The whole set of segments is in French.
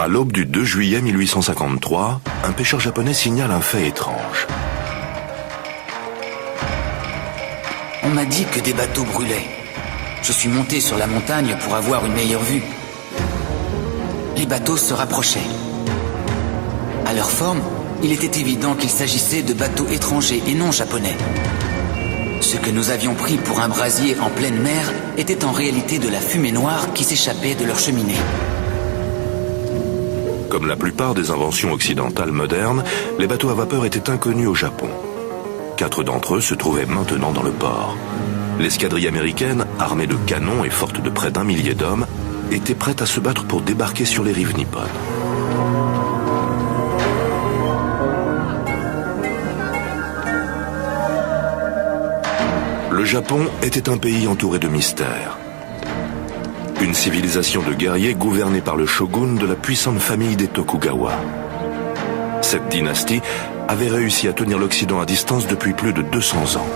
À l'aube du 2 juillet 1853, un pêcheur japonais signale un fait étrange. On m'a dit que des bateaux brûlaient. Je suis monté sur la montagne pour avoir une meilleure vue. Les bateaux se rapprochaient. À leur forme, il était évident qu'il s'agissait de bateaux étrangers et non japonais. Ce que nous avions pris pour un brasier en pleine mer était en réalité de la fumée noire qui s'échappait de leur cheminée. Comme la plupart des inventions occidentales modernes, les bateaux à vapeur étaient inconnus au Japon. 4 d'entre eux se trouvaient maintenant dans le port. L'escadrille américaine, armée de canons et forte de près d'1 millier d'hommes, était prête à se battre pour débarquer sur les rives nippones. Le Japon était un pays entouré de mystères. Une civilisation de guerriers gouvernée par le shogun de la puissante famille des Tokugawa. Cette dynastie avait réussi à tenir l'Occident à distance depuis plus de 200 ans.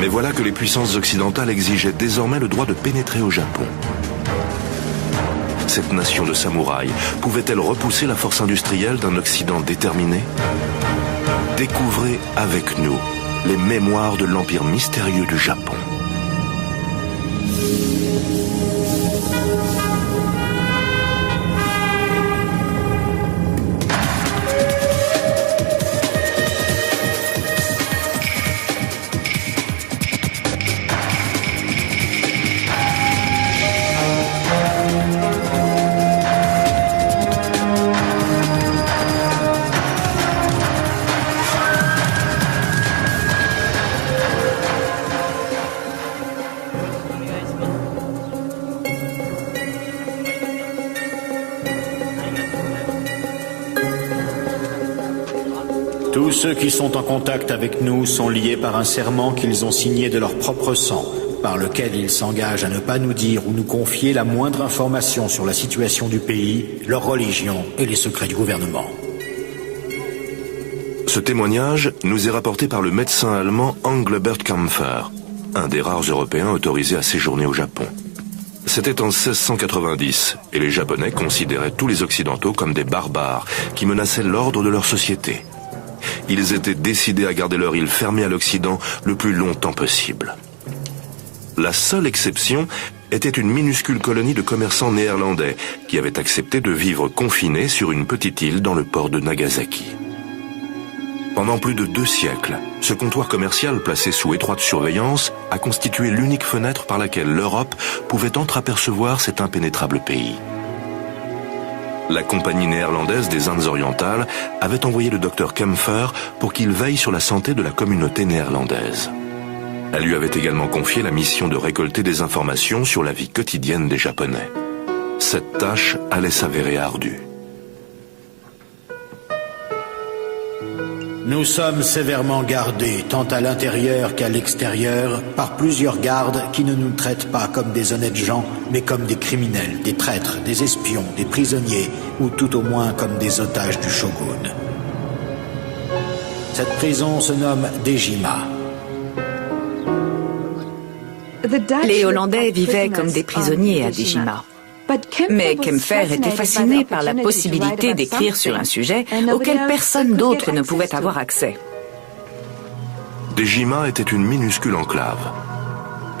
Mais voilà que les puissances occidentales exigeaient désormais le droit de pénétrer au Japon. Cette nation de samouraïs pouvait-elle repousser la force industrielle d'un Occident déterminé? Découvrez avec nous les mémoires de l'empire mystérieux du Japon. Tous ceux qui sont en contact avec nous sont liés par un serment qu'ils ont signé de leur propre sang, par lequel ils s'engagent à ne pas nous dire ou nous confier la moindre information sur la situation du pays, leur religion et les secrets du gouvernement. Ce témoignage nous est rapporté par le médecin allemand Engelbert Kampfer, un des rares Européens autorisés à séjourner au Japon. C'était en 1690, et les Japonais considéraient tous les Occidentaux comme des barbares qui menaçaient l'ordre de leur société. Ils étaient décidés à garder leur île fermée à l'Occident le plus longtemps possible. La seule exception était une minuscule colonie de commerçants néerlandais qui avaient accepté de vivre confinés sur une petite île dans le port de Nagasaki. Pendant plus de 2 siècles, ce comptoir commercial placé sous étroite surveillance a constitué l'unique fenêtre par laquelle l'Europe pouvait entreapercevoir cet impénétrable pays. La compagnie néerlandaise des Indes orientales avait envoyé le docteur Kampfer pour qu'il veille sur la santé de la communauté néerlandaise. Elle lui avait également confié la mission de récolter des informations sur la vie quotidienne des Japonais. Cette tâche allait s'avérer ardue. Nous sommes sévèrement gardés, tant à l'intérieur qu'à l'extérieur, par plusieurs gardes qui ne nous traitent pas comme des honnêtes gens, mais comme des criminels, des traîtres, des espions, des prisonniers, ou tout au moins comme des otages du shogun. Cette prison se nomme Dejima. Les Hollandais vivaient comme des prisonniers à Dejima. Mais Kampfer était fasciné par la possibilité d'écrire sur un sujet auquel personne d'autre ne pouvait avoir accès. Dejima était une minuscule enclave.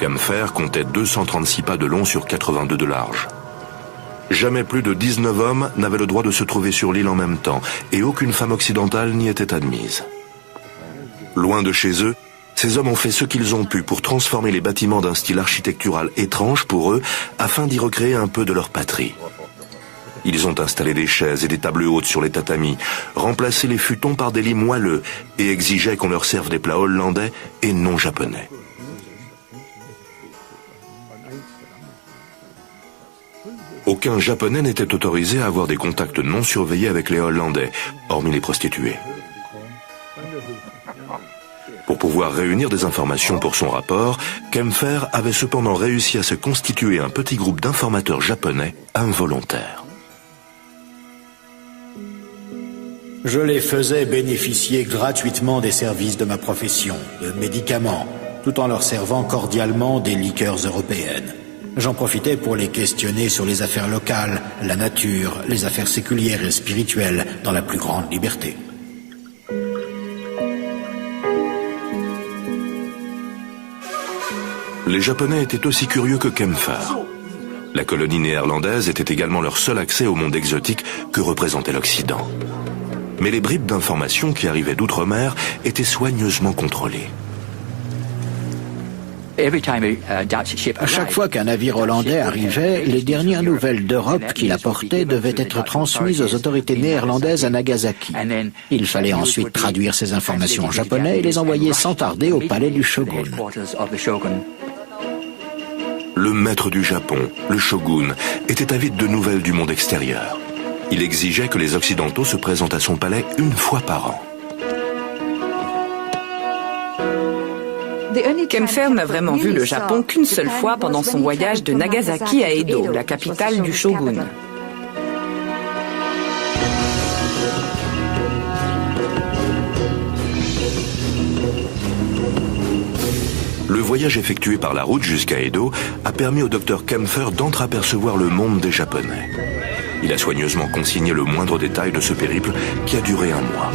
Kampfer comptait 236 pas de long sur 82 de large. Jamais plus de 19 hommes n'avaient le droit de se trouver sur l'île en même temps, et aucune femme occidentale n'y était admise. Loin de chez eux, ces hommes ont fait ce qu'ils ont pu pour transformer les bâtiments d'un style architectural étrange pour eux, afin d'y recréer un peu de leur patrie. Ils ont installé des chaises et des tables hautes sur les tatamis, remplacé les futons par des lits moelleux et exigeaient qu'on leur serve des plats hollandais et non japonais. Aucun Japonais n'était autorisé à avoir des contacts non surveillés avec les Hollandais, hormis les prostituées. Pour pouvoir réunir des informations pour son rapport, Kampfer avait cependant réussi à se constituer un petit groupe d'informateurs japonais involontaires. Je les faisais bénéficier gratuitement des services de ma profession, de médicaments, tout en leur servant cordialement des liqueurs européennes. J'en profitais pour les questionner sur les affaires locales, la nature, les affaires séculières et spirituelles, dans la plus grande liberté. Les Japonais étaient aussi curieux que Kempfer. La colonie néerlandaise était également leur seul accès au monde exotique que représentait l'Occident. Mais les bribes d'informations qui arrivaient d'outre-mer étaient soigneusement contrôlées. À chaque fois qu'un navire hollandais arrivait, les dernières nouvelles d'Europe qu'il apportait devaient être transmises aux autorités néerlandaises à Nagasaki. Il fallait ensuite traduire ces informations en japonais et les envoyer sans tarder au palais du shogun. Le maître du Japon, le shogun, était avide de nouvelles du monde extérieur. Il exigeait que les Occidentaux se présentent à son palais une fois par an. Kempfer n'a vraiment vu le Japon qu'une seule fois pendant son voyage de Nagasaki à Edo, la capitale du shogun. Le voyage effectué par la route jusqu'à Edo a permis au docteur Kempfer d'entreapercevoir le monde des Japonais. Il a soigneusement consigné le moindre détail de ce périple qui a duré un mois.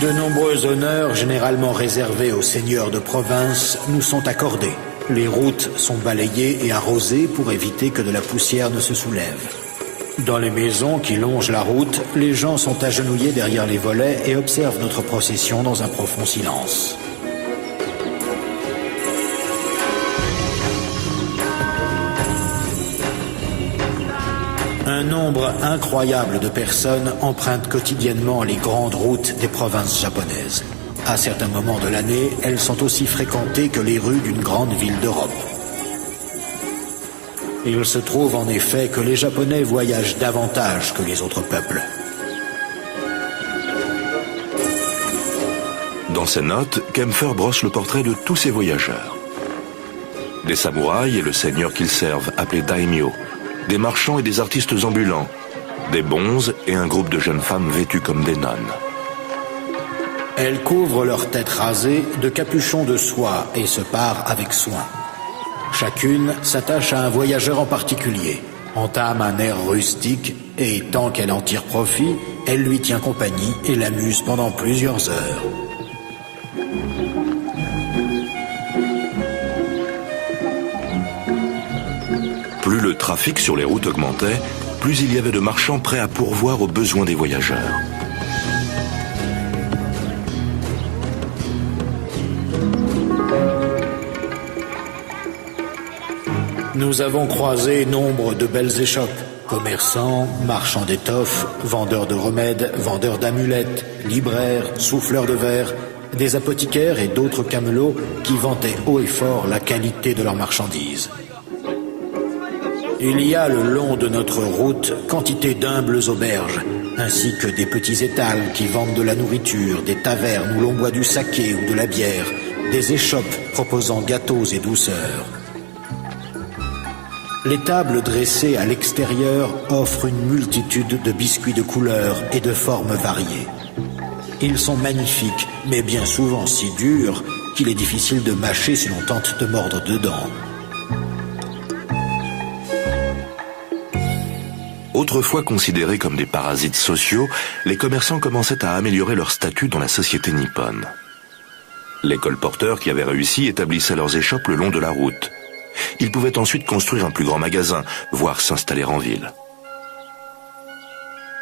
De nombreux honneurs, généralement réservés aux seigneurs de province, nous sont accordés. Les routes sont balayées et arrosées pour éviter que de la poussière ne se soulève. Dans les maisons qui longent la route, les gens sont agenouillés derrière les volets et observent notre procession dans un profond silence. Un nombre incroyable de personnes empruntent quotidiennement les grandes routes des provinces japonaises. À certains moments de l'année, elles sont aussi fréquentées que les rues d'une grande ville d'Europe. Il se trouve en effet que les Japonais voyagent davantage que les autres peuples. Dans ses notes, Kempfer brosse le portrait de tous ces voyageurs. Des samouraïs et le seigneur qu'ils servent, appelé daimyo, des marchands et des artistes ambulants, des bonzes et un groupe de jeunes femmes vêtues comme des nonnes. Elles couvrent leur tête rasée de capuchons de soie et se parent avec soin. Chacune s'attache à un voyageur en particulier, entame un air rustique et, tant qu'elle en tire profit, elle lui tient compagnie et l'amuse pendant plusieurs heures. Plus le trafic sur les routes augmentait, plus il y avait de marchands prêts à pourvoir aux besoins des voyageurs. Nous avons croisé nombre de belles échoppes. Commerçants, marchands d'étoffes, vendeurs de remèdes, vendeurs d'amulettes, libraires, souffleurs de verre, des apothicaires et d'autres camelots qui vantaient haut et fort la qualité de leurs marchandises. Il y a le long de notre route quantité d'humbles auberges, ainsi que des petits étals qui vendent de la nourriture, des tavernes où l'on boit du saké ou de la bière, des échoppes proposant gâteaux et douceurs. Les tables dressées à l'extérieur offrent une multitude de biscuits de couleurs et de formes variées. Ils sont magnifiques, mais bien souvent si durs qu'il est difficile de mâcher si l'on tente de mordre dedans. Autrefois considérés comme des parasites sociaux, les commerçants commençaient à améliorer leur statut dans la société nippone. Les colporteurs qui avaient réussi établissaient leurs échoppes le long de la route. Ils pouvaient ensuite construire un plus grand magasin, voire s'installer en ville.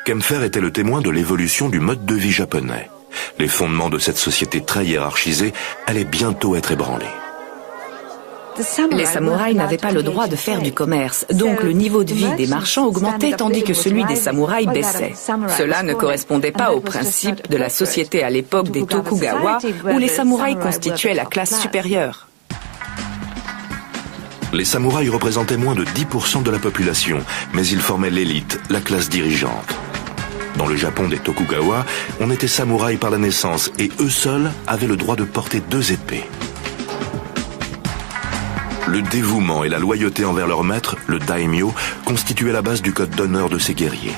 Kempfer était le témoin de l'évolution du mode de vie japonais. Les fondements de cette société très hiérarchisée allaient bientôt être ébranlés. Les samouraïs n'avaient pas le droit de faire du commerce, donc le niveau de vie des marchands augmentait tandis que celui des samouraïs baissait. Cela ne correspondait pas au principe de la société à l'époque des Tokugawa, où les samouraïs constituaient la classe supérieure. Les samouraïs représentaient moins de 10% de la population, mais ils formaient l'élite, la classe dirigeante. Dans le Japon des Tokugawa, on était samouraï par la naissance et eux seuls avaient le droit de porter 2 épées. Le dévouement et la loyauté envers leur maître, le daimyo, constituaient la base du code d'honneur de ces guerriers.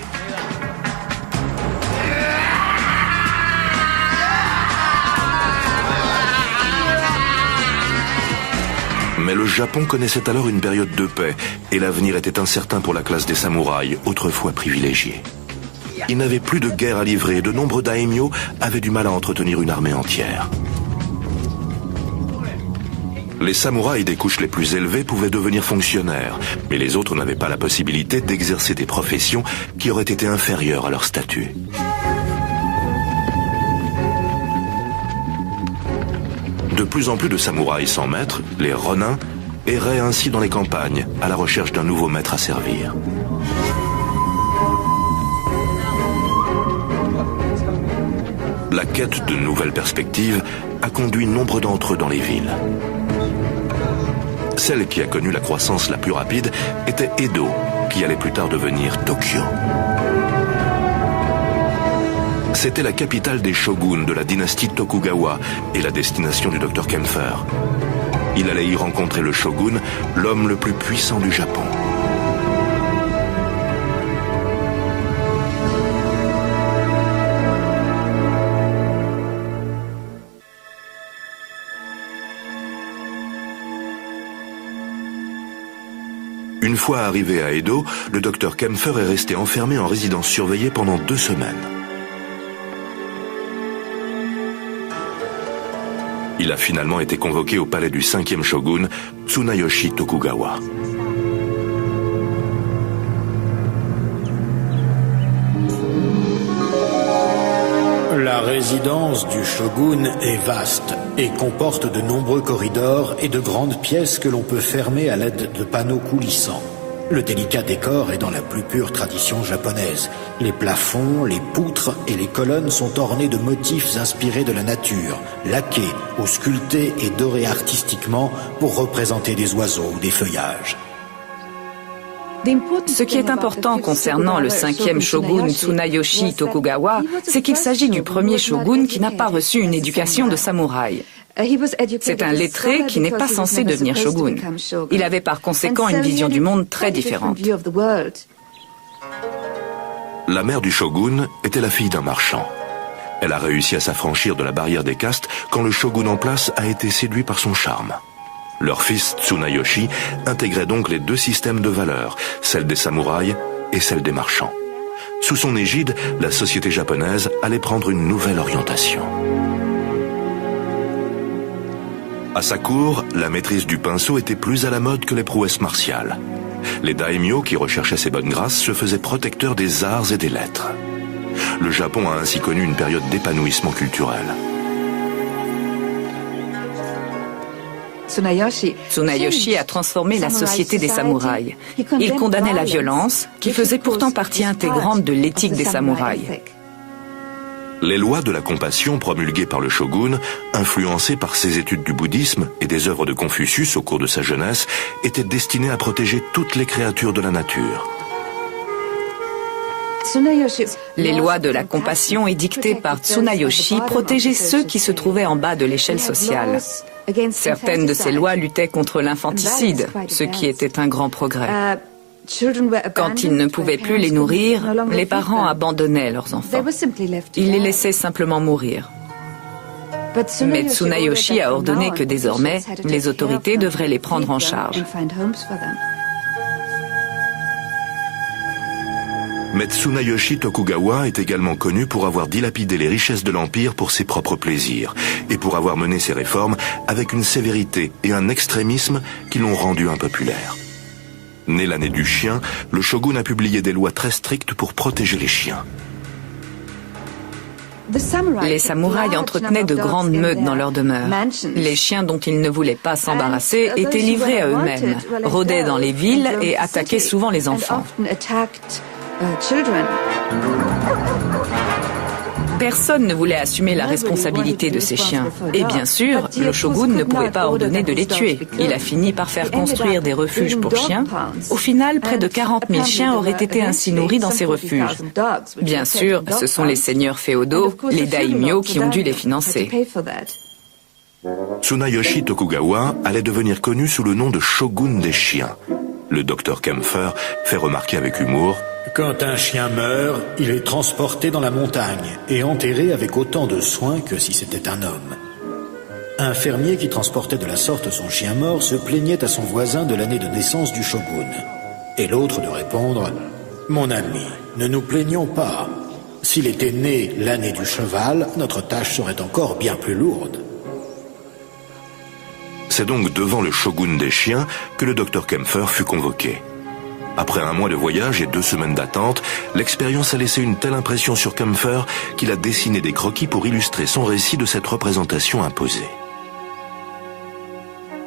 Le Japon connaissait alors une période de paix et l'avenir était incertain pour la classe des samouraïs, autrefois privilégiés. Ils n'avaient plus de guerre à livrer et de nombreux daimyo avaient du mal à entretenir une armée entière. Les samouraïs des couches les plus élevées pouvaient devenir fonctionnaires, mais les autres n'avaient pas la possibilité d'exercer des professions qui auraient été inférieures à leur statut. De plus en plus de samouraïs sans maître, les ronins, erraient ainsi dans les campagnes, à la recherche d'un nouveau maître à servir. La quête de nouvelles perspectives a conduit nombre d'entre eux dans les villes. Celle qui a connu la croissance la plus rapide était Edo, qui allait plus tard devenir Tokyo. C'était la capitale des shoguns de la dynastie Tokugawa et la destination du Dr Kempfer. Il allait y rencontrer le shogun, l'homme le plus puissant du Japon. Une fois arrivé à Edo, le Dr Kempfer est resté enfermé en résidence surveillée pendant 2 semaines. Il a finalement été convoqué au palais du 5e shogun, Tsunayoshi Tokugawa. La résidence du shogun est vaste et comporte de nombreux corridors et de grandes pièces que l'on peut fermer à l'aide de panneaux coulissants. Le délicat décor est dans la plus pure tradition japonaise. Les plafonds, les poutres et les colonnes sont ornés de motifs inspirés de la nature, laqués ou sculptés et dorés artistiquement pour représenter des oiseaux ou des feuillages. Ce qui est important concernant le 5e shogun Tsunayoshi Tokugawa, c'est qu'il s'agit du premier shogun qui n'a pas reçu une éducation de samouraï. C'est un lettré qui n'est pas censé devenir shogun. Il avait par conséquent une vision du monde très différente. La mère du shogun était la fille d'un marchand. Elle a réussi à s'affranchir de la barrière des castes quand le shogun en place a été séduit par son charme. Leur fils Tsunayoshi intégrait donc les 2 systèmes de valeurs, celle des samouraïs et celle des marchands. Sous son égide, la société japonaise allait prendre une nouvelle orientation. À sa cour, la maîtrise du pinceau était plus à la mode que les prouesses martiales. Les daimyo qui recherchaient ses bonnes grâces se faisaient protecteurs des arts et des lettres. Le Japon a ainsi connu une période d'épanouissement culturel. Tsunayoshi a transformé la société des samouraïs. Il condamnait la violence, qui faisait pourtant partie intégrante de l'éthique des samouraïs. Les lois de la compassion promulguées par le shogun, influencées par ses études du bouddhisme et des œuvres de Confucius au cours de sa jeunesse, étaient destinées à protéger toutes les créatures de la nature. Les lois de la compassion édictées par Tsunayoshi protégeaient ceux qui se trouvaient en bas de l'échelle sociale. Certaines de ces lois luttaient contre l'infanticide, ce qui était un grand progrès. Quand ils ne pouvaient plus les nourrir, les parents abandonnaient leurs enfants. Ils les laissaient simplement mourir. Mais Tsunayoshi a ordonné que désormais, les autorités devraient les prendre en charge. Mais Tsunayoshi Tokugawa est également connu pour avoir dilapidé les richesses de l'Empire pour ses propres plaisirs et pour avoir mené ses réformes avec une sévérité et un extrémisme qui l'ont rendu impopulaire. Né l'année du chien, le shogun a publié des lois très strictes pour protéger les chiens. Les samouraïs entretenaient de grandes meutes dans leurs demeures. Les chiens dont ils ne voulaient pas s'embarrasser étaient livrés à eux-mêmes, rôdaient dans les villes et attaquaient souvent les enfants. Personne ne voulait assumer la responsabilité de ces chiens. Et bien sûr, le shogun ne pouvait pas ordonner de les tuer. Il a fini par faire construire des refuges pour chiens. Au final, près de 40 000 chiens auraient été ainsi nourris dans ces refuges. Bien sûr, ce sont les seigneurs féodaux, les daimyo, qui ont dû les financer. Tsunayoshi Tokugawa allait devenir connu sous le nom de shogun des chiens. Le Dr Kempfer fait remarquer avec humour: quand un chien meurt, il est transporté dans la montagne et enterré avec autant de soin que si c'était un homme. Un fermier qui transportait de la sorte son chien mort se plaignait à son voisin de l'année de naissance du shogun. Et l'autre de répondre « Mon ami, ne nous plaignons pas. S'il était né l'année du cheval, notre tâche serait encore bien plus lourde. » C'est donc devant le shogun des chiens que le docteur Kempfer fut convoqué. Après un mois de voyage et 2 semaines d'attente, l'expérience a laissé une telle impression sur Kempfer qu'il a dessiné des croquis pour illustrer son récit de cette représentation imposée.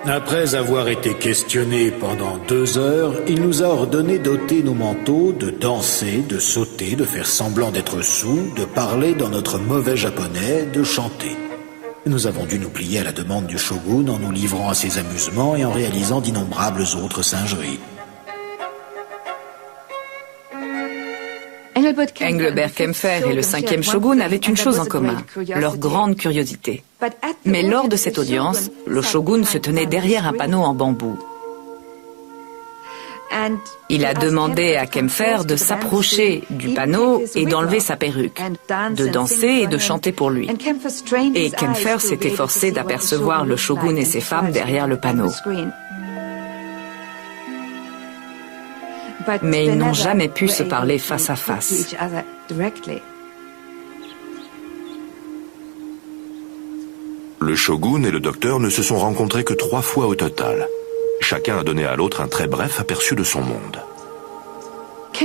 Après avoir été questionné pendant 2 heures, il nous a ordonné d'ôter nos manteaux, de danser, de sauter, de faire semblant d'être sourds, de parler dans notre mauvais japonais, de chanter. Nous avons dû nous plier à la demande du shogun en nous livrant à ses amusements et en réalisant d'innombrables autres singeries. Engelbert Kempfer et le 5e shogun avaient une chose en commun, leur grande curiosité. Mais lors de cette audience, le shogun se tenait derrière un panneau en bambou. Il a demandé à Kempfer de s'approcher du panneau et d'enlever sa perruque, de danser et de chanter pour lui. Et Kempfer s'est efforcé d'apercevoir le shogun et ses femmes derrière le panneau. Mais ils n'ont jamais pu se parler face à face. Le shogun et le docteur ne se sont rencontrés que 3 fois au total. Chacun a donné à l'autre un très bref aperçu de son monde.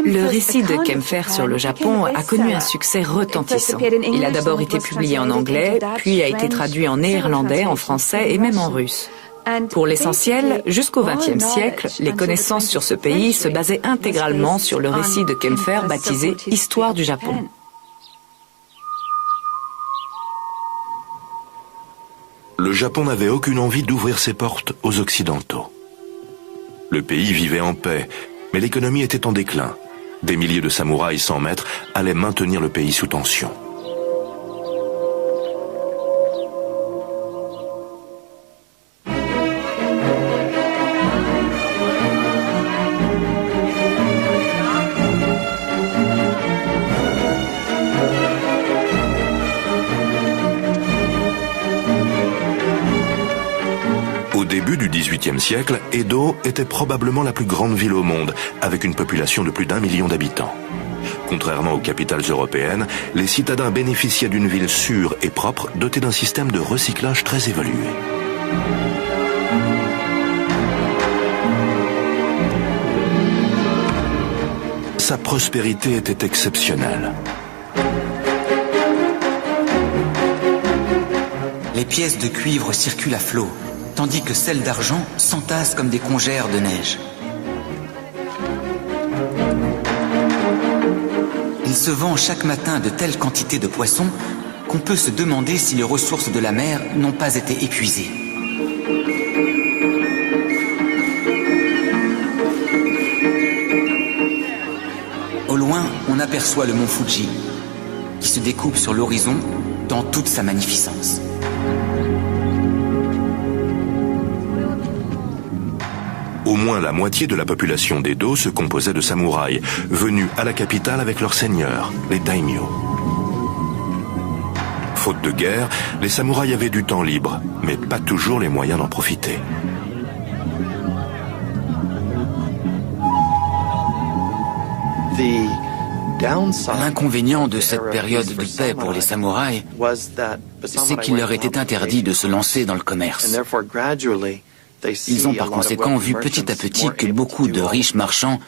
Le récit de Kempfer sur le Japon a connu un succès retentissant. Il a d'abord été publié en anglais, puis a été traduit en néerlandais, en français et même en russe. Pour l'essentiel, jusqu'au XXe siècle, les connaissances sur ce pays se basaient intégralement sur le récit de Kempfer baptisé « Histoire du Japon ». Le Japon n'avait aucune envie d'ouvrir ses portes aux Occidentaux. Le pays vivait en paix, mais l'économie était en déclin. Des milliers de samouraïs sans maître allaient maintenir le pays sous tension. Au début du XVIIIe siècle, Edo était probablement la plus grande ville au monde, avec une population de plus d'1 million d'habitants. Contrairement aux capitales européennes, les citadins bénéficiaient d'une ville sûre et propre, dotée d'un système de recyclage très évolué. Sa prospérité était exceptionnelle. Les pièces de cuivre circulent à flot, tandis que celles d'argent s'entassent comme des congères de neige. Il se vend chaque matin de telles quantités de poissons qu'on peut se demander si les ressources de la mer n'ont pas été épuisées. Au loin, on aperçoit le mont Fuji, qui se découpe sur l'horizon dans toute sa magnificence. Au moins la moitié de la population d'Edo se composait de samouraïs, venus à la capitale avec leurs seigneurs, les daimyo. Faute de guerre, les samouraïs avaient du temps libre, mais pas toujours les moyens d'en profiter. L'inconvénient de cette période de paix pour les samouraïs, c'est qu'il leur était interdit de se lancer dans le commerce. Ils ont par conséquent vu petit à petit que beaucoup de riches marchands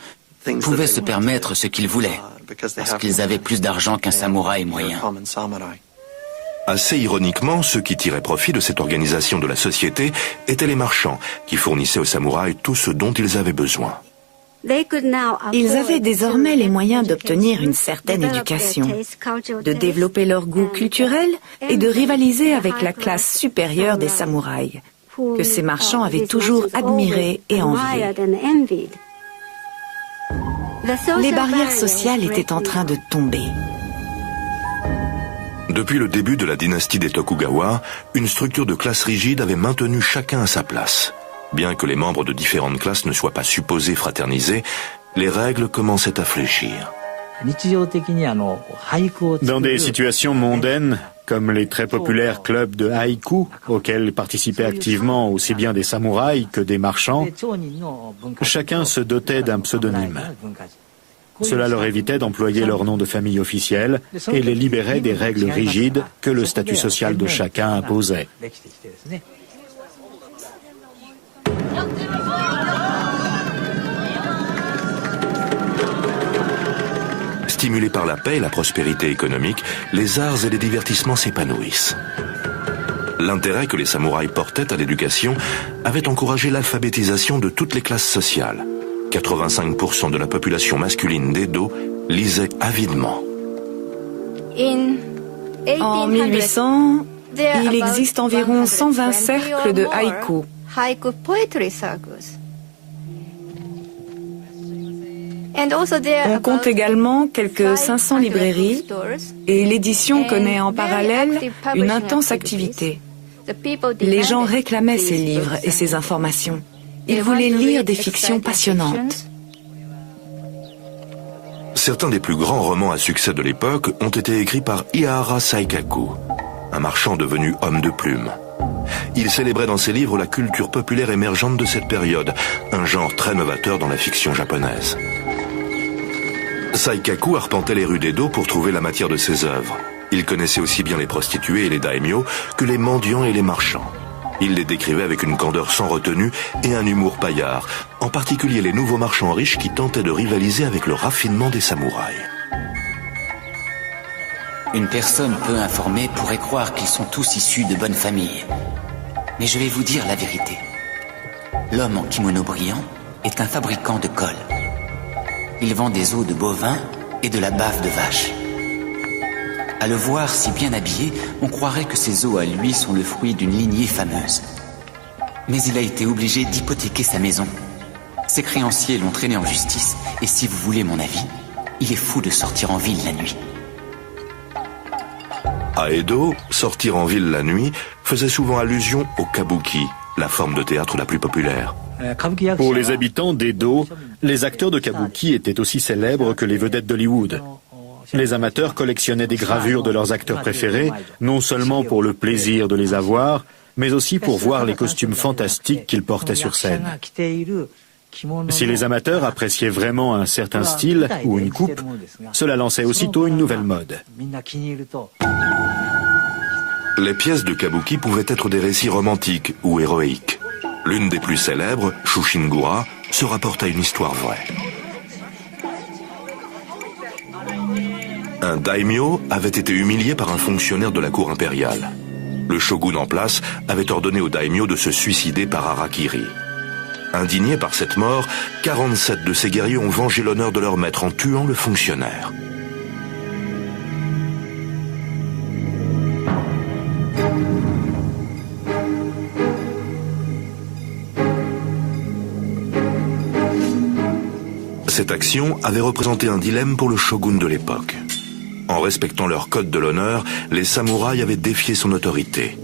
pouvaient se permettre ce qu'ils voulaient, parce qu'ils avaient plus d'argent qu'un samouraï moyen. Assez ironiquement, ceux qui tiraient profit de cette organisation de la société étaient les marchands, qui fournissaient aux samouraïs tout ce dont ils avaient besoin. Ils avaient désormais les moyens d'obtenir une certaine éducation, de développer leur goût culturel et de rivaliser avec la classe supérieure des samouraïs, que ces marchands avaient toujours admiré et envié. Les barrières sociales étaient en train de tomber. Depuis le début de la dynastie des Tokugawa, une structure de classe rigide avait maintenu chacun à sa place. Bien que les membres de différentes classes ne soient pas supposés fraterniser, les règles commençaient à fléchir. Dans des situations mondaines, comme les très populaires clubs de haïku, auxquels participaient activement aussi bien des samouraïs que des marchands, chacun se dotait d'un pseudonyme. Cela leur évitait d'employer leur nom de famille officiel et les libérait des règles rigides que le statut social de chacun imposait. Stimulés par la paix et la prospérité économique, les arts et les divertissements s'épanouissent. L'intérêt que les samouraïs portaient à l'éducation avait encouragé l'alphabétisation de toutes les classes sociales. 85% de la population masculine d'Edo lisait avidement. En 1800, il existe environ 120 cercles de haïku. On compte également quelques 500 librairies et l'édition connaît en parallèle une intense activité. Les gens réclamaient ces livres et ces informations. Ils voulaient lire des fictions passionnantes. Certains des plus grands romans à succès de l'époque ont été écrits par Ihara Saikaku, un marchand devenu homme de plume. Il célébrait dans ses livres la culture populaire émergente de cette période, un genre très novateur dans la fiction japonaise. Saikaku arpentait les rues d'Edo pour trouver la matière de ses œuvres. Il connaissait aussi bien les prostituées et les daimyo que les mendiants et les marchands. Il les décrivait avec une candeur sans retenue et un humour paillard, en particulier les nouveaux marchands riches qui tentaient de rivaliser avec le raffinement des samouraïs. Une personne peu informée pourrait croire qu'ils sont tous issus de bonnes familles. Mais je vais vous dire la vérité. L'homme en kimono brillant est un fabricant de colle. Il vend des os de bovins et de la bave de vache. À le voir si bien habillé, on croirait que ses os à lui sont le fruit d'une lignée fameuse. Mais il a été obligé d'hypothéquer sa maison. Ses créanciers l'ont traîné en justice, et si vous voulez mon avis, il est fou de sortir en ville la nuit. À Edo, sortir en ville la nuit faisait souvent allusion au kabuki, la forme de théâtre la plus populaire. Pour les habitants d'Edo, les acteurs de kabuki étaient aussi célèbres que les vedettes d'Hollywood. Les amateurs collectionnaient des gravures de leurs acteurs préférés, non seulement pour le plaisir de les avoir, mais aussi pour voir les costumes fantastiques qu'ils portaient sur scène. Si les amateurs appréciaient vraiment un certain style ou une coupe, cela lançait aussitôt une nouvelle mode. Les pièces de kabuki pouvaient être des récits romantiques ou héroïques. L'une des plus célèbres, Shushingura, se rapporte à une histoire vraie. Un daimyo avait été humilié par un fonctionnaire de la cour impériale. Le shogun en place avait ordonné au daimyo de se suicider par harakiri. Indignés par cette mort, 47 de ces guerriers ont vengé l'honneur de leur maître en tuant le fonctionnaire. Cette action avait représenté un dilemme pour le shogun de l'époque. En respectant leur code de l'honneur, les samouraïs avaient défié son autorité.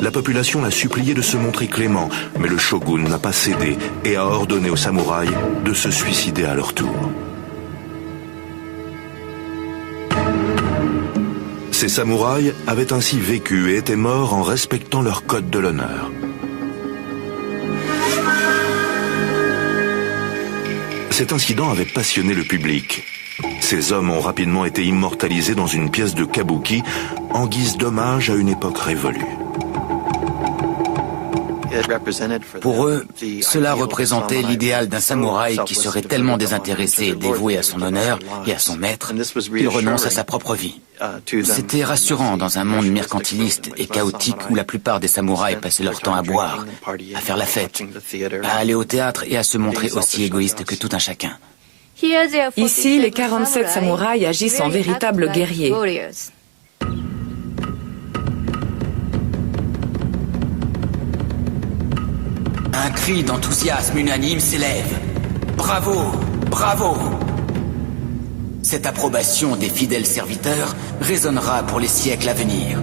La population l'a supplié de se montrer clément, mais le shogun n'a pas cédé et a ordonné aux samouraïs de se suicider à leur tour. Ces samouraïs avaient ainsi vécu et étaient morts en respectant leur code de l'honneur. Cet incident avait passionné le public. Ces hommes ont rapidement été immortalisés dans une pièce de kabuki en guise d'hommage à une époque révolue. Pour eux, cela représentait l'idéal d'un samouraï qui serait tellement désintéressé et dévoué à son honneur et à son maître qu'il renonce à sa propre vie. C'était rassurant dans un monde mercantiliste et chaotique où la plupart des samouraïs passaient leur temps à boire, à faire la fête, à aller au théâtre et à se montrer aussi égoïstes que tout un chacun. Ici, les 47 samouraïs agissent en véritables guerriers. Un cri d'enthousiasme unanime s'élève. Bravo! Bravo! Cette approbation des fidèles serviteurs résonnera pour les siècles à venir.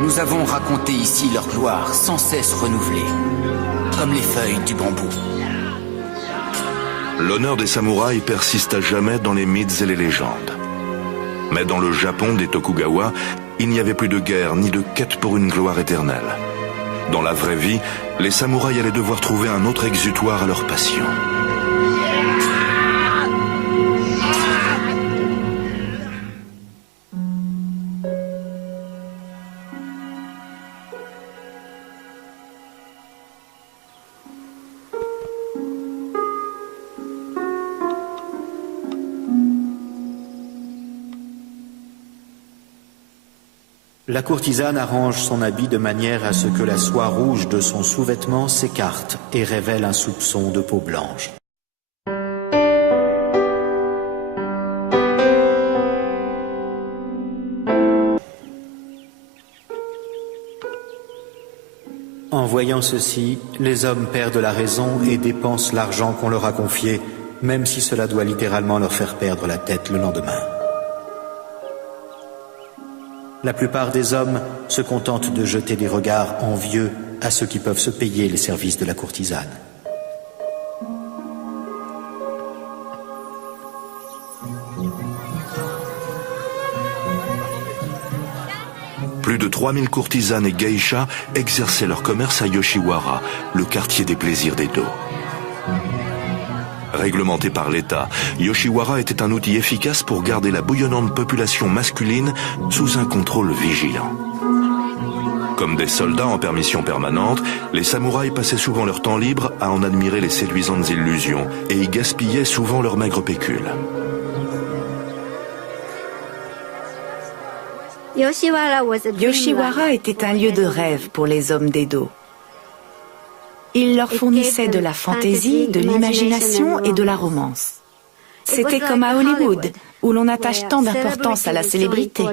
Nous avons raconté ici leur gloire sans cesse renouvelée, comme les feuilles du bambou. L'honneur des samouraïs persiste à jamais dans les mythes et les légendes. Mais dans le Japon des Tokugawa, il n'y avait plus de guerre ni de quête pour une gloire éternelle. Dans la vraie vie, les samouraïs allaient devoir trouver un autre exutoire à leur passion. La courtisane arrange son habit de manière à ce que la soie rouge de son sous-vêtement s'écarte et révèle un soupçon de peau blanche. En voyant ceci, les hommes perdent la raison et dépensent l'argent qu'on leur a confié, même si cela doit littéralement leur faire perdre la tête le lendemain. La plupart des hommes se contentent de jeter des regards envieux à ceux qui peuvent se payer les services de la courtisane. Plus de 3000 courtisanes et geishas exerçaient leur commerce à Yoshiwara, le quartier des plaisirs d'Edo. Réglementé par l'État, Yoshiwara était un outil efficace pour garder la bouillonnante population masculine sous un contrôle vigilant. Comme des soldats en permission permanente, les samouraïs passaient souvent leur temps libre à en admirer les séduisantes illusions et y gaspillaient souvent leur maigre pécule. Yoshiwara était un lieu de rêve pour les hommes d'Edo. Il leur fournissait de la fantaisie, de l'imagination et de la romance. C'était comme à Hollywood, où l'on attache tant d'importance à la célébrité.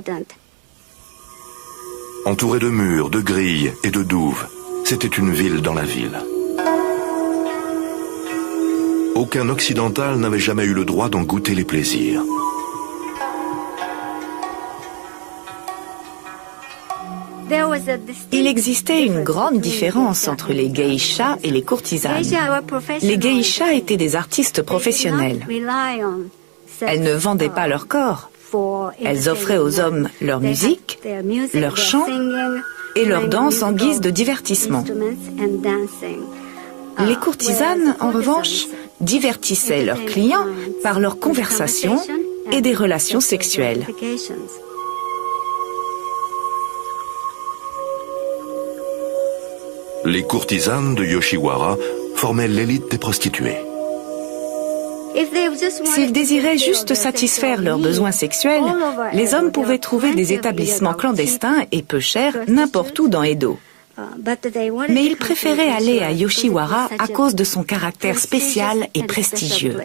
Entouré de murs, de grilles et de douves, c'était une ville dans la ville. Aucun occidental n'avait jamais eu le droit d'en goûter les plaisirs. Il existait une grande différence entre les geishas et les courtisanes. Les geishas étaient des artistes professionnels. Elles ne vendaient pas leur corps. Elles offraient aux hommes leur musique, leur chant et leur danse en guise de divertissement. Les courtisanes, en revanche, divertissaient leurs clients par leur conversation et des relations sexuelles. Les courtisanes de Yoshiwara formaient l'élite des prostituées. S'ils désiraient juste satisfaire leurs besoins sexuels, les hommes pouvaient trouver des établissements clandestins et peu chers n'importe où dans Edo. Mais ils préféraient aller à Yoshiwara à cause de son caractère spécial et prestigieux.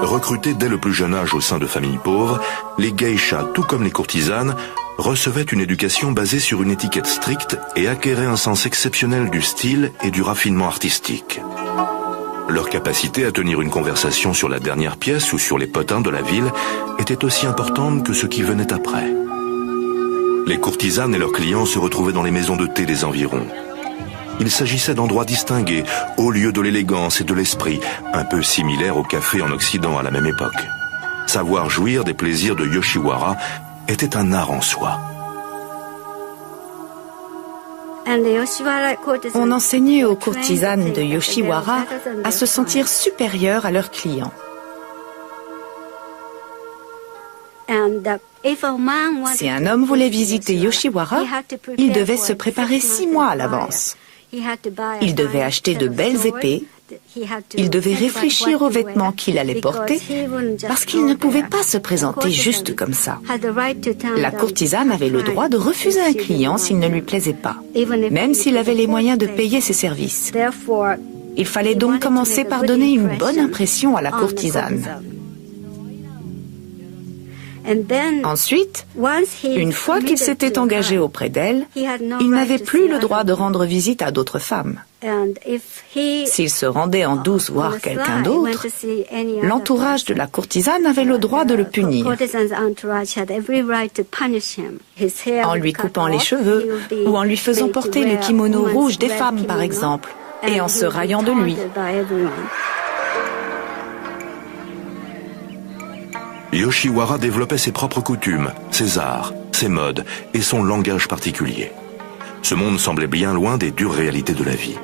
Recrutés dès le plus jeune âge au sein de familles pauvres, les geishas, tout comme les courtisanes, recevaient une éducation basée sur une étiquette stricte et acquéraient un sens exceptionnel du style et du raffinement artistique. Leur capacité à tenir une conversation sur la dernière pièce ou sur les potins de la ville était aussi importante que ce qui venait après. Les courtisanes et leurs clients se retrouvaient dans les maisons de thé des environs. Il s'agissait d'endroits distingués, au lieu de l'élégance et de l'esprit, un peu similaires au café en Occident à la même époque. Savoir jouir des plaisirs de Yoshiwara était un art en soi. On enseignait aux courtisanes de Yoshiwara à se sentir supérieures à leurs clients. Si un homme voulait visiter Yoshiwara, il devait se préparer 6 mois à l'avance. Il devait acheter de belles épées, il devait réfléchir aux vêtements qu'il allait porter, parce qu'il ne pouvait pas se présenter juste comme ça. La courtisane avait le droit de refuser un client s'il ne lui plaisait pas, même s'il avait les moyens de payer ses services. Il fallait donc commencer par donner une bonne impression à la courtisane. Ensuite, une fois qu'il s'était engagé auprès d'elle, il n'avait plus le droit de rendre visite à d'autres femmes. S'il se rendait en douce voir quelqu'un d'autre, l'entourage de la courtisane avait le droit de le punir. En lui coupant les cheveux ou en lui faisant porter le kimono rouge des femmes, par exemple, et en se raillant de lui. Yoshiwara développait ses propres coutumes, ses arts, ses modes et son langage particulier. Ce monde semblait bien loin des dures réalités de la vie.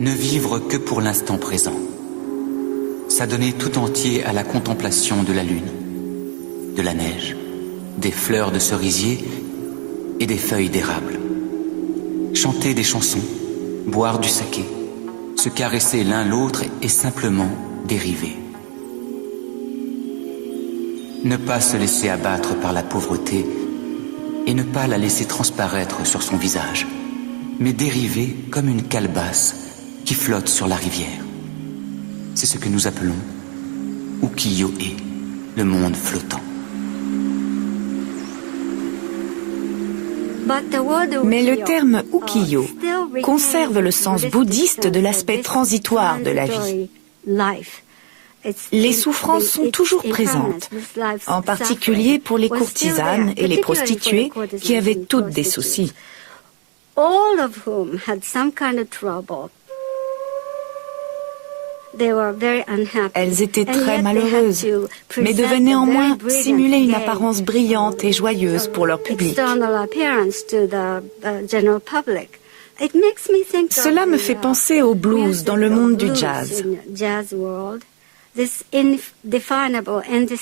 Ne vivre que pour l'instant présent. S'adonner tout entier à la contemplation de la lune, de la neige, des fleurs de cerisier et des feuilles d'érable. Chanter des chansons, boire du saké, se caresser l'un l'autre et simplement dériver. Ne pas se laisser abattre par la pauvreté et ne pas la laisser transparaître sur son visage, mais dériver comme une calebasse qui flotte sur la rivière. C'est ce que nous appelons ukiyo-e, le monde flottant. Mais le terme ukiyo conserve le sens bouddhiste de l'aspect transitoire de la vie. Les souffrances sont toujours présentes, en particulier pour les courtisanes et les prostituées qui avaient toutes des soucis. Elles étaient très malheureuses, mais devaient néanmoins simuler une apparence brillante et joyeuse pour leur public. Cela me fait penser au blues dans le monde du jazz.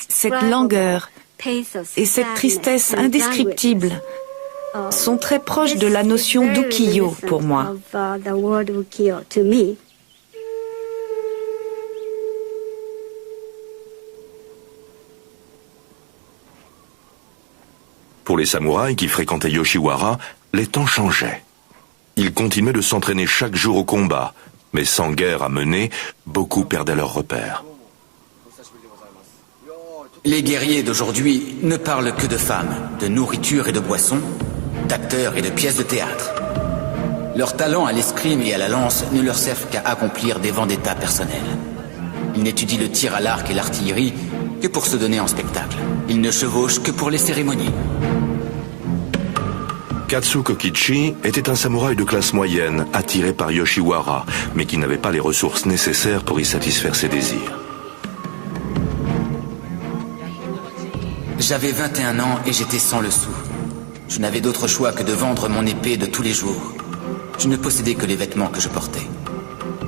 Cette langueur et cette tristesse indescriptible sont très proches de la notion d'ukiyo pour moi. Pour les samouraïs qui fréquentaient Yoshiwara, les temps changeaient. Ils continuaient de s'entraîner chaque jour au combat, mais sans guerre à mener, beaucoup perdaient leurs repères. Les guerriers d'aujourd'hui ne parlent que de femmes, de nourriture et de boissons, d'acteurs et de pièces de théâtre. Leurs talents à l'escrime et à la lance ne leur servent qu'à accomplir des vendettas personnels. Ils n'étudient le tir à l'arc et l'artillerie que pour se donner en spectacle. Ils ne chevauchent que pour les cérémonies. Katsu Kokichi était un samouraï de classe moyenne, attiré par Yoshiwara, mais qui n'avait pas les ressources nécessaires pour y satisfaire ses désirs. J'avais 21 ans et j'étais sans le sou. Je n'avais d'autre choix que de vendre mon épée de tous les jours. Je ne possédais que les vêtements que je portais.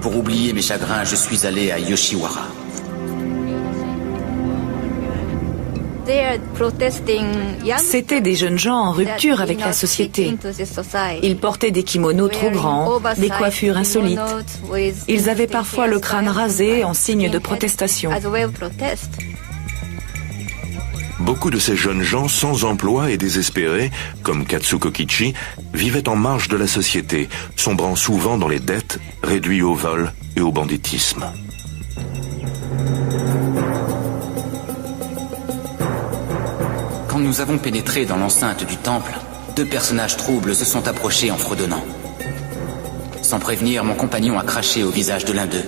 Pour oublier mes chagrins, je suis allé à Yoshiwara. C'étaient des jeunes gens en rupture avec la société. Ils portaient des kimonos trop grands, des coiffures insolites. Ils avaient parfois le crâne rasé en signe de protestation. Beaucoup de ces jeunes gens sans emploi et désespérés, comme Katsu Kokichi, vivaient en marge de la société, sombrant souvent dans les dettes, réduits au vol et au banditisme. Quand nous avons pénétré dans l'enceinte du temple, deux personnages troubles se sont approchés en fredonnant. Sans prévenir, mon compagnon a craché au visage de l'un d'eux.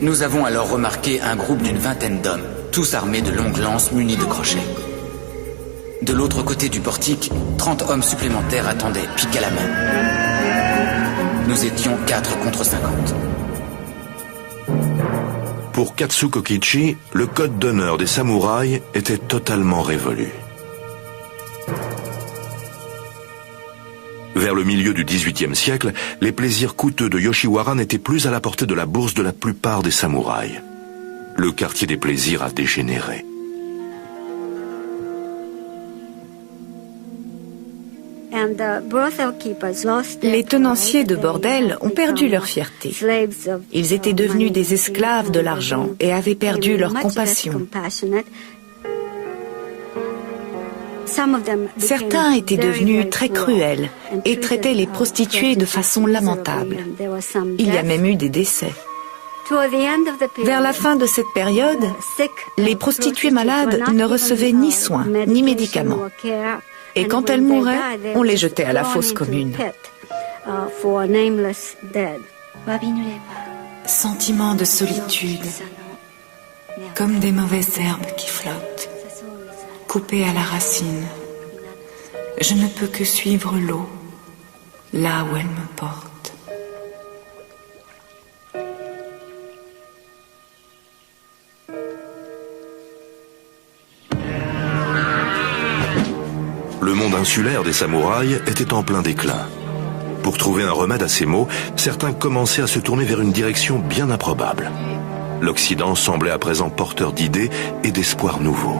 Nous avons alors remarqué un groupe d'une vingtaine d'hommes, tous armés de longues lances munies de crochets. De l'autre côté du portique, 30 hommes supplémentaires attendaient, pique à la main. Nous étions 4 contre 50. Pour Katsu Kokichi, le code d'honneur des samouraïs était totalement révolu. Vers le milieu du XVIIIe siècle, les plaisirs coûteux de Yoshiwara n'étaient plus à la portée de la bourse de la plupart des samouraïs. Le quartier des plaisirs a dégénéré. Les tenanciers de bordel ont perdu leur fierté. Ils étaient devenus des esclaves de l'argent et avaient perdu leur compassion. Certains étaient devenus très cruels et traitaient les prostituées de façon lamentable. Il y a même eu des décès. Vers la fin de cette période, les prostituées malades ne recevaient ni soins ni médicaments. Et quand elles mouraient, on les jetait à la fosse commune. Sentiment de solitude, comme des mauvaises herbes qui flottent, coupées à la racine, Je ne peux que suivre l'eau, là où elle me porte. Le monde insulaire des samouraïs était en plein déclin. Pour trouver un remède à ces maux, certains commençaient à se tourner vers une direction bien improbable. L'Occident semblait à présent porteur d'idées et d'espoirs nouveaux.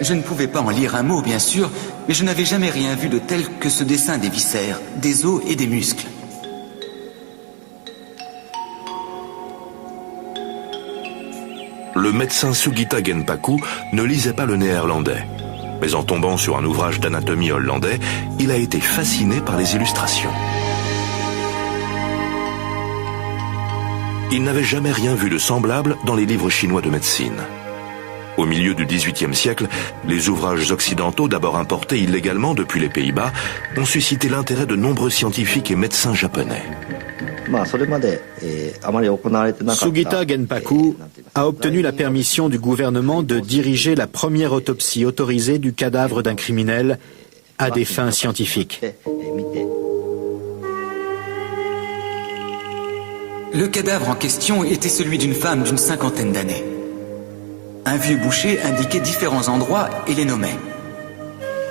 Je ne pouvais pas en lire un mot, bien sûr, mais je n'avais jamais rien vu de tel que ce dessin des viscères, des os et des muscles. Le médecin Sugita Genpaku ne lisait pas le néerlandais. Mais en tombant sur un ouvrage d'anatomie hollandais, il a été fasciné par les illustrations. Il n'avait jamais rien vu de semblable dans les livres chinois de médecine. Au milieu du XVIIIe siècle, les ouvrages occidentaux, d'abord importés illégalement depuis les Pays-Bas, ont suscité l'intérêt de nombreux scientifiques et médecins japonais. Sugita Genpaku a obtenu la permission du gouvernement de diriger la première autopsie autorisée du cadavre d'un criminel à des fins scientifiques. Le cadavre en question était celui d'une femme d'une 50aine d'années. Un vieux boucher indiquait différents endroits et les nommait.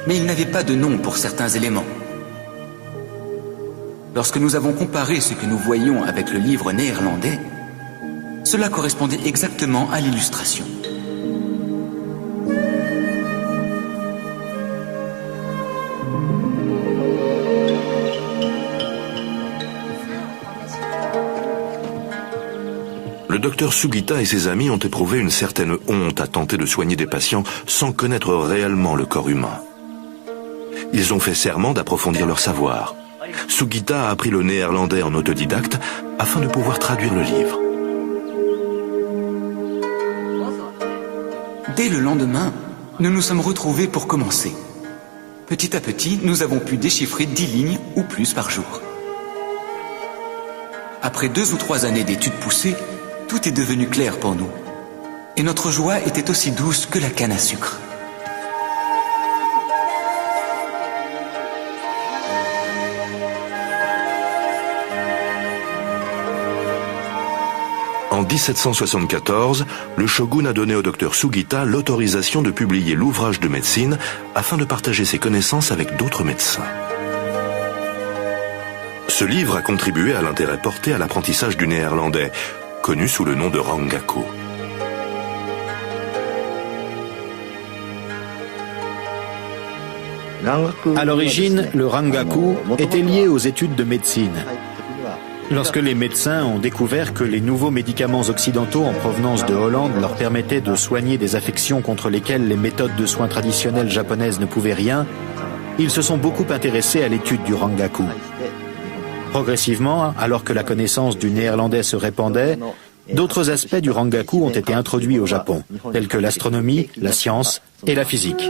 Mais il n'avait pas de nom pour certains éléments. Lorsque nous avons comparé ce que nous voyions avec le livre néerlandais, cela correspondait exactement à l'illustration. Le docteur Sugita et ses amis ont éprouvé une certaine honte à tenter de soigner des patients sans connaître réellement le corps humain. Ils ont fait serment d'approfondir leur savoir. Sugita a appris le néerlandais en autodidacte afin de pouvoir traduire le livre. Dès le lendemain, nous nous sommes retrouvés pour commencer. Petit à petit, nous avons pu déchiffrer 10 lignes ou plus par jour. Après 2 ou 3 années d'études poussées, tout est devenu clair pour nous. Et notre joie était aussi douce que la canne à sucre. En 1774, le shogun a donné au docteur Sugita l'autorisation de publier l'ouvrage de médecine afin de partager ses connaissances avec d'autres médecins. Ce livre a contribué à l'intérêt porté à l'apprentissage du néerlandais, connu sous le nom de Rangaku. À l'origine, le Rangaku était lié aux études de médecine. Lorsque les médecins ont découvert que les nouveaux médicaments occidentaux en provenance de Hollande leur permettaient de soigner des affections contre lesquelles les méthodes de soins traditionnelles japonaises ne pouvaient rien, ils se sont beaucoup intéressés à l'étude du Rangaku. Progressivement, alors que la connaissance du néerlandais se répandait, d'autres aspects du Rangaku ont été introduits au Japon, tels que l'astronomie, la science et la physique.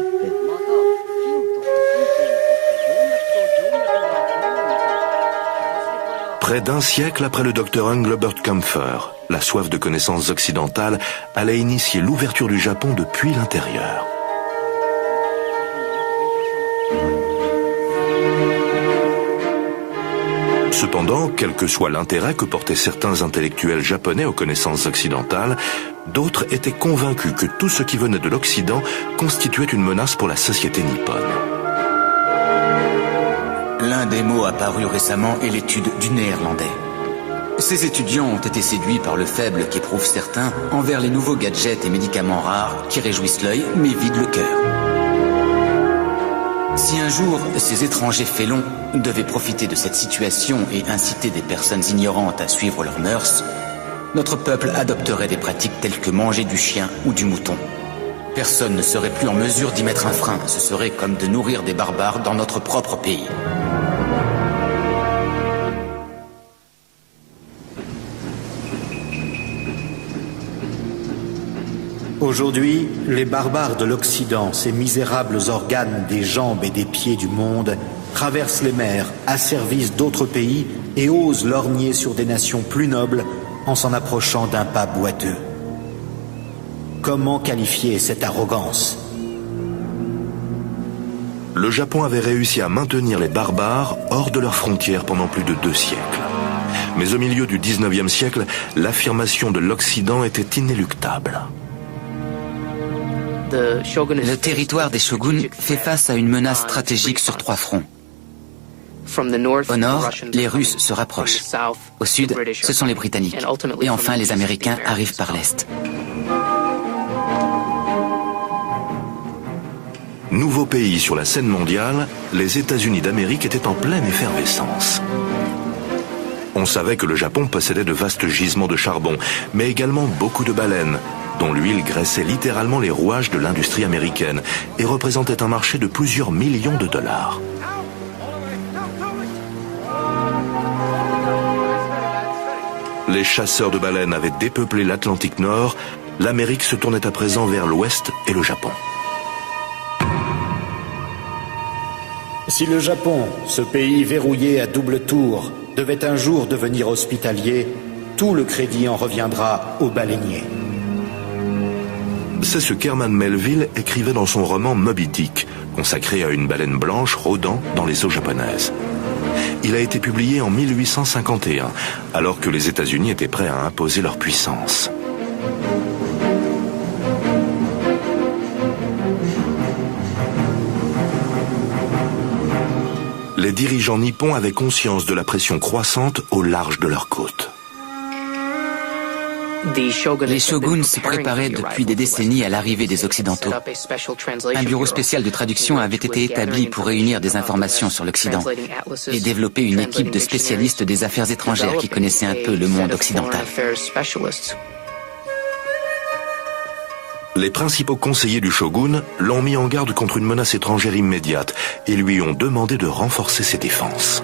Près d'un siècle après le docteur Engelbert Kampfer, la soif de connaissances occidentales allait initier l'ouverture du Japon depuis l'intérieur. Cependant, quel que soit l'intérêt que portaient certains intellectuels japonais aux connaissances occidentales, d'autres étaient convaincus que tout ce qui venait de l'Occident constituait une menace pour la société nippone. L'un des mots apparus récemment est l'étude du néerlandais. Ces étudiants ont été séduits par le faible qu'éprouvent certains envers les nouveaux gadgets et médicaments rares qui réjouissent l'œil mais vident le cœur. Si un jour, ces étrangers félons devaient profiter de cette situation et inciter des personnes ignorantes à suivre leurs mœurs, notre peuple adopterait des pratiques telles que manger du chien ou du mouton. Personne ne serait plus en mesure d'y mettre un frein. Ce serait comme de nourrir des barbares dans notre propre pays. Aujourd'hui, les barbares de l'Occident, ces misérables organes des jambes et des pieds du monde, traversent les mers, asservissent d'autres pays et osent lorgner sur des nations plus nobles en s'en approchant d'un pas boiteux. Comment qualifier cette arrogance ? Le Japon avait réussi à maintenir les barbares hors de leurs frontières pendant plus de 2 siècles. Mais au milieu du 19e siècle, l'affirmation de l'Occident était inéluctable. Le territoire des shoguns fait face à une menace stratégique sur 3 fronts. Au nord, les Russes se rapprochent. Au sud, ce sont les Britanniques. Et enfin, les Américains arrivent par l'est. Nouveau pays sur la scène mondiale, les États-Unis d'Amérique étaient en pleine effervescence. On savait que le Japon possédait de vastes gisements de charbon, mais également beaucoup de baleines, dont l'huile graissait littéralement les rouages de l'industrie américaine et représentait un marché de plusieurs millions de dollars. Les chasseurs de baleines avaient dépeuplé l'Atlantique Nord, l'Amérique se tournait à présent vers l'Ouest et le Japon. Si le Japon, ce pays verrouillé à double tour, devait un jour devenir hospitalier, tout le crédit en reviendra aux baleiniers. C'est ce qu'Herman Melville écrivait dans son roman Moby Dick, consacré à une baleine blanche rôdant dans les eaux japonaises. Il a été publié en 1851, alors que les États-Unis étaient prêts à imposer leur puissance. Les dirigeants nippons avaient conscience de la pression croissante au large de leurs côtes. Les shoguns se préparaient depuis des décennies à l'arrivée des Occidentaux. Un bureau spécial de traduction avait été établi pour réunir des informations sur l'Occident et développer une équipe de spécialistes des affaires étrangères qui connaissaient un peu le monde occidental. Les principaux conseillers du shogun l'ont mis en garde contre une menace étrangère immédiate et lui ont demandé de renforcer ses défenses.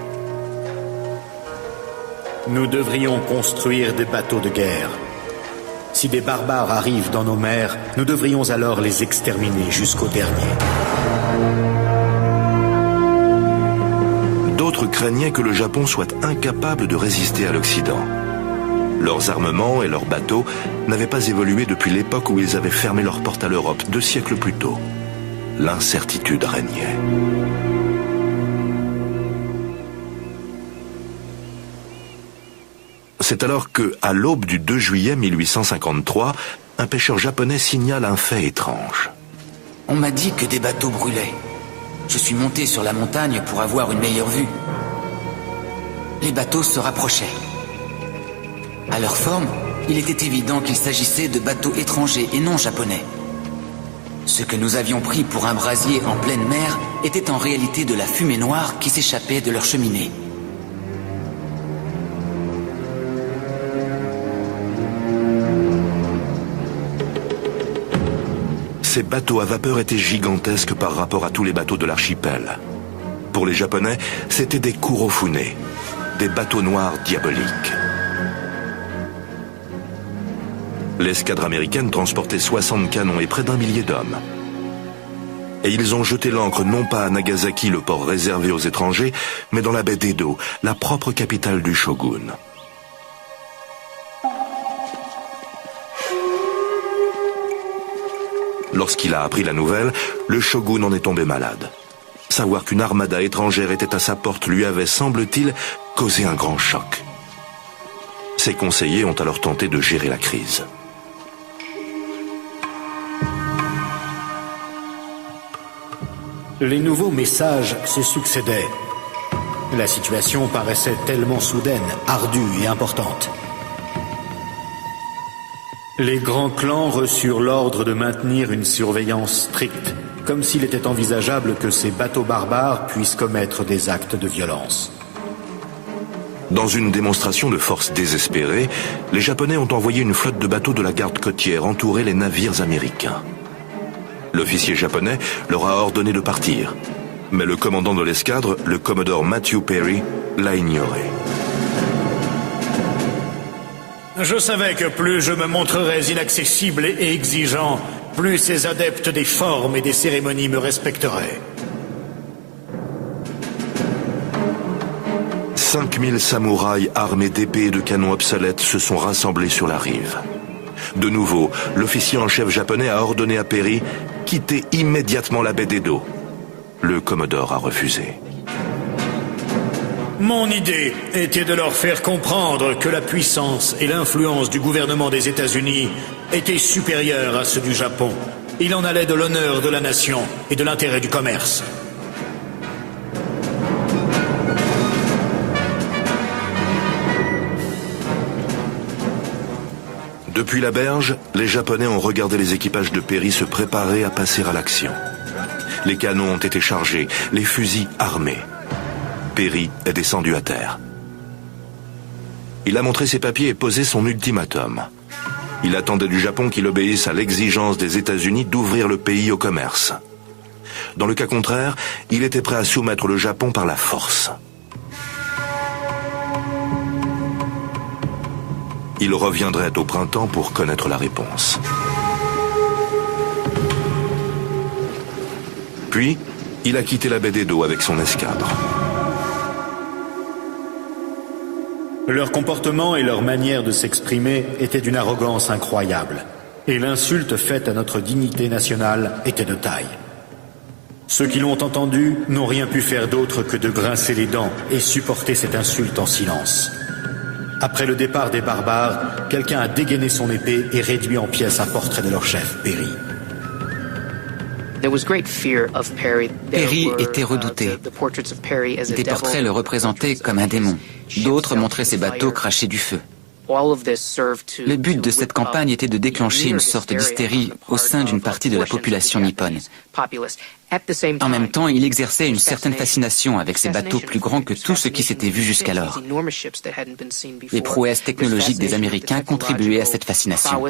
Nous devrions construire des bateaux de guerre. Si des barbares arrivent dans nos mers, nous devrions alors les exterminer jusqu'au dernier. D'autres craignaient que le Japon soit incapable de résister à l'Occident. Leurs armements et leurs bateaux n'avaient pas évolué depuis l'époque où ils avaient fermé leurs portes à l'Europe 2 siècles plus tôt. L'incertitude régnait. C'est alors que, à l'aube du 2 juillet 1853, un pêcheur japonais signale un fait étrange. On m'a dit que des bateaux brûlaient. Je suis monté sur la montagne pour avoir une meilleure vue. Les bateaux se rapprochaient. À leur forme, il était évident qu'il s'agissait de bateaux étrangers et non japonais. Ce que nous avions pris pour un brasier en pleine mer était en réalité de la fumée noire qui s'échappait de leur cheminée. Ces bateaux à vapeur étaient gigantesques par rapport à tous les bateaux de l'archipel. Pour les Japonais, c'étaient des kurofune, des bateaux noirs diaboliques. L'escadre américaine transportait 60 canons et près d'1 millier d'hommes. Et ils ont jeté l'ancre non pas à Nagasaki, le port réservé aux étrangers, mais dans la baie d'Edo, la propre capitale du shogun. Lorsqu'il a appris la nouvelle, le shogun en est tombé malade. Savoir qu'une armada étrangère était à sa porte lui avait, semble-t-il, causé un grand choc. Ses conseillers ont alors tenté de gérer la crise. Les nouveaux messages se succédaient. La situation paraissait tellement soudaine, ardue et importante. Les grands clans reçurent l'ordre de maintenir une surveillance stricte, comme s'il était envisageable que ces bateaux barbares puissent commettre des actes de violence. Dans une démonstration de force désespérée, les Japonais ont envoyé une flotte de bateaux de la garde côtière entourer les navires américains. L'officier japonais leur a ordonné de partir, mais le commandant de l'escadre, le commodore Matthew Perry, l'a ignoré. Je savais que plus je me montrerais inaccessible et exigeant, plus ces adeptes des formes et des cérémonies me respecteraient. 5000 samouraïs armés d'épées et de canons obsolètes se sont rassemblés sur la rive. De nouveau, l'officier en chef japonais a ordonné à Perry « quitter immédiatement la baie d'Edo ». Le Commodore a refusé. Mon idée était de leur faire comprendre que la puissance et l'influence du gouvernement des États-Unis étaient supérieures à ceux du Japon. Il en allait de l'honneur de la nation et de l'intérêt du commerce. Depuis la berge, les Japonais ont regardé les équipages de Perry se préparer à passer à l'action. Les canons ont été chargés, les fusils armés. Perry est descendu à terre. Il a montré ses papiers et posé son ultimatum. Il attendait du Japon qu'il obéisse à l'exigence des États-Unis d'ouvrir le pays au commerce. Dans le cas contraire, il était prêt à soumettre le Japon par la force. Il reviendrait au printemps pour connaître la réponse. Puis, il a quitté la baie d'Edo avec son escadre. Leur comportement et leur manière de s'exprimer étaient d'une arrogance incroyable. Et l'insulte faite à notre dignité nationale était de taille. Ceux qui l'ont entendu n'ont rien pu faire d'autre que de grincer les dents et supporter cette insulte en silence. Après le départ des barbares, quelqu'un a dégainé son épée et réduit en pièces un portrait de leur chef, Perry. Perry était redouté. Des portraits le représentaient comme un démon. D'autres montraient ses bateaux cracher du feu. Le but de cette campagne était de déclencher une sorte d'hystérie au sein d'une partie de la population nippone. En même temps, il exerçait une certaine fascination avec ces bateaux plus grands que tout ce qui s'était vu jusqu'alors. Les prouesses technologiques des Américains contribuaient à cette fascination.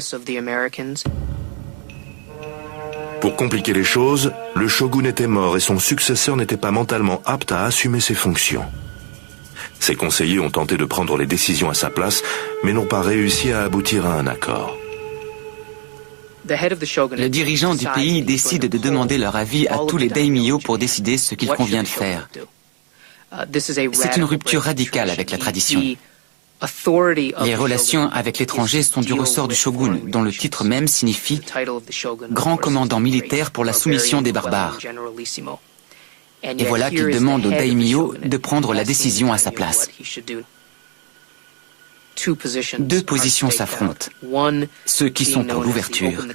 Pour compliquer les choses, le shogun était mort et son successeur n'était pas mentalement apte à assumer ses fonctions. Ses conseillers ont tenté de prendre les décisions à sa place, mais n'ont pas réussi à aboutir à un accord. Le dirigeant du pays décide de demander leur avis à tous les daimyo pour décider ce qu'il convient de faire. C'est une rupture radicale avec la tradition. Les relations avec l'étranger sont du ressort du shogun, dont le titre même signifie « grand commandant militaire pour la soumission des barbares ». Et voilà qu'il demande au daimyo de prendre la décision à sa place. Deux positions s'affrontent, ceux qui sont pour l'ouverture.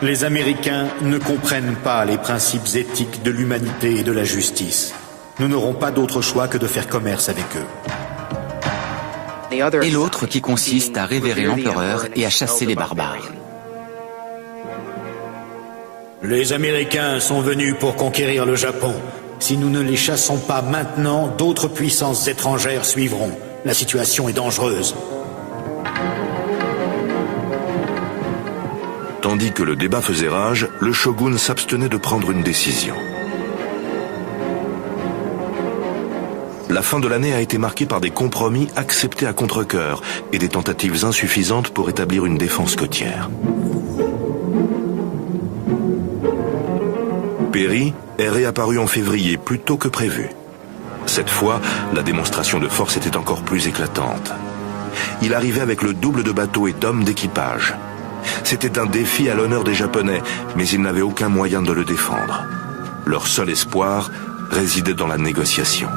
Les Américains ne comprennent pas les principes éthiques de l'humanité et de la justice. Nous n'aurons pas d'autre choix que de faire commerce avec eux. Et l'autre qui consiste à révérer l'empereur et à chasser les barbares. Les Américains sont venus pour conquérir le Japon. Si nous ne les chassons pas maintenant, d'autres puissances étrangères suivront. La situation est dangereuse. Tandis que le débat faisait rage, le shogun s'abstenait de prendre une décision. La fin de l'année a été marquée par des compromis acceptés à contre-cœur et des tentatives insuffisantes pour établir une défense côtière. Perry est réapparu en février plus tôt que prévu. Cette fois, la démonstration de force était encore plus éclatante. Il arrivait avec le double de bateaux et d'hommes d'équipage. C'était un défi à l'honneur des Japonais, mais ils n'avaient aucun moyen de le défendre. Leur seul espoir résidait dans la négociation.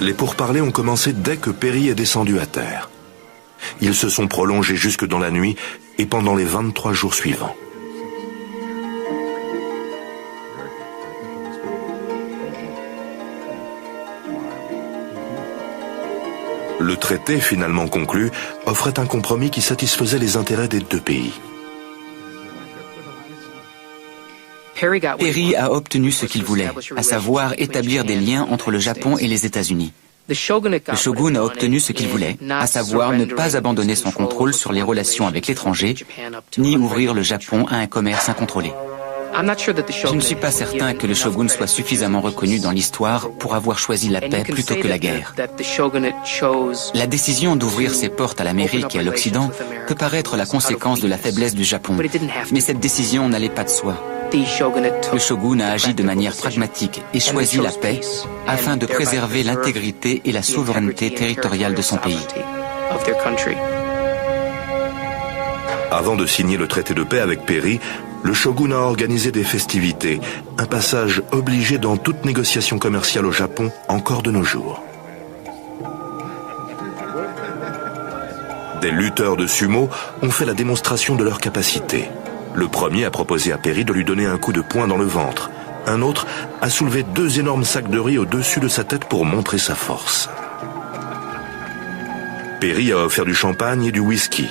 Les pourparlers ont commencé dès que Perry est descendu à terre. Ils se sont prolongés jusque dans la nuit et pendant les 23 jours suivants. Le traité, finalement conclu, offrait un compromis qui satisfaisait les intérêts des deux pays. Perry a obtenu ce qu'il voulait, à savoir établir des liens entre le Japon et les États-Unis. Le shogun a obtenu ce qu'il voulait, à savoir ne pas abandonner son contrôle sur les relations avec l'étranger, ni ouvrir le Japon à un commerce incontrôlé. Je ne suis pas certain que le shogun soit suffisamment reconnu dans l'histoire pour avoir choisi la paix plutôt que la guerre. La décision d'ouvrir ses portes à l'Amérique et à l'Occident peut paraître la conséquence de la faiblesse du Japon, mais cette décision n'allait pas de soi. Le shogun a agi de manière pragmatique et choisi la paix afin de préserver l'intégrité et la souveraineté territoriale de son pays. Avant de signer le traité de paix avec Perry, le shogun a organisé des festivités, un passage obligé dans toute négociation commerciale au Japon encore de nos jours. Des lutteurs de sumo ont fait la démonstration de leur capacité. Le premier a proposé à Perry de lui donner un coup de poing dans le ventre. Un autre a soulevé 2 énormes sacs de riz au-dessus de sa tête pour montrer sa force. Perry a offert du champagne et du whisky.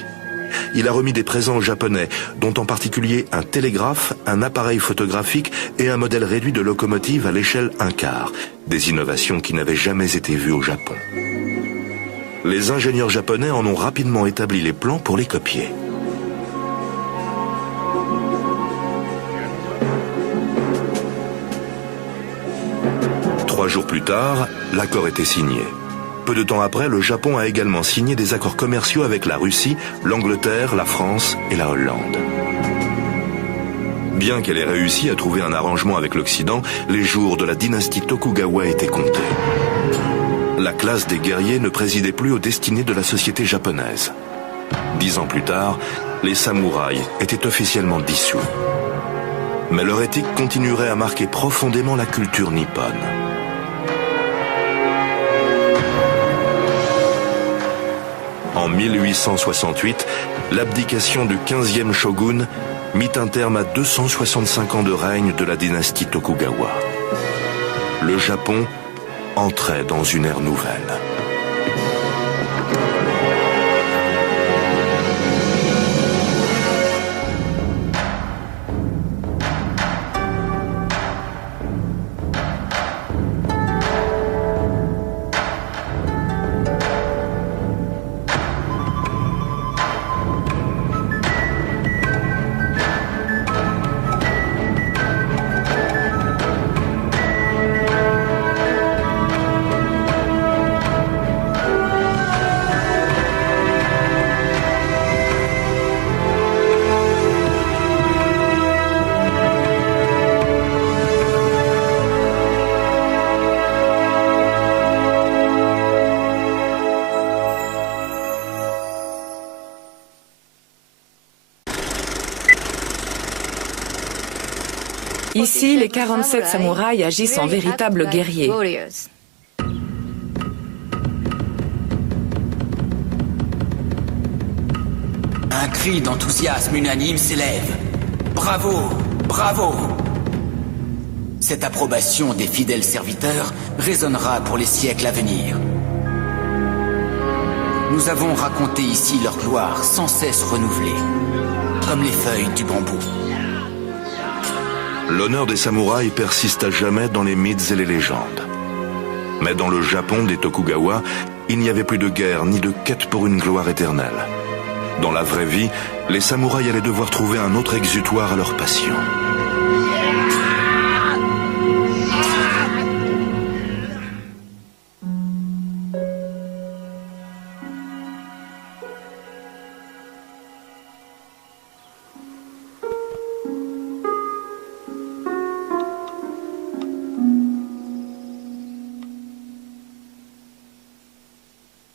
Il a remis des présents aux Japonais, dont en particulier un télégraphe, un appareil photographique et un modèle réduit de locomotive à l'échelle 1/4, des innovations qui n'avaient jamais été vues au Japon. Les ingénieurs japonais en ont rapidement établi les plans pour les copier. Trois jours plus tard, l'accord était signé. Peu de temps après, le Japon a également signé des accords commerciaux avec la Russie, l'Angleterre, la France et la Hollande. Bien qu'elle ait réussi à trouver un arrangement avec l'Occident, les jours de la dynastie Tokugawa étaient comptés. La classe des guerriers ne présidait plus aux destinées de la société japonaise. 10 ans plus tard, les samouraïs étaient officiellement dissous. Mais leur éthique continuerait à marquer profondément la culture nippone. En 1868, l'abdication du 15e shogun mit un terme à 265 ans de règne de la dynastie Tokugawa. Le Japon entrait dans une ère nouvelle. Ici, les 47 samouraïs agissent en véritables guerriers. Un cri d'enthousiasme unanime s'élève. Bravo! Bravo! Cette approbation des fidèles serviteurs résonnera pour les siècles à venir. Nous avons raconté ici leur gloire sans cesse renouvelée, comme les feuilles du bambou. L'honneur des samouraïs persiste à jamais dans les mythes et les légendes. Mais dans le Japon des Tokugawa, il n'y avait plus de guerre ni de quête pour une gloire éternelle. Dans la vraie vie, les samouraïs allaient devoir trouver un autre exutoire à leur passion.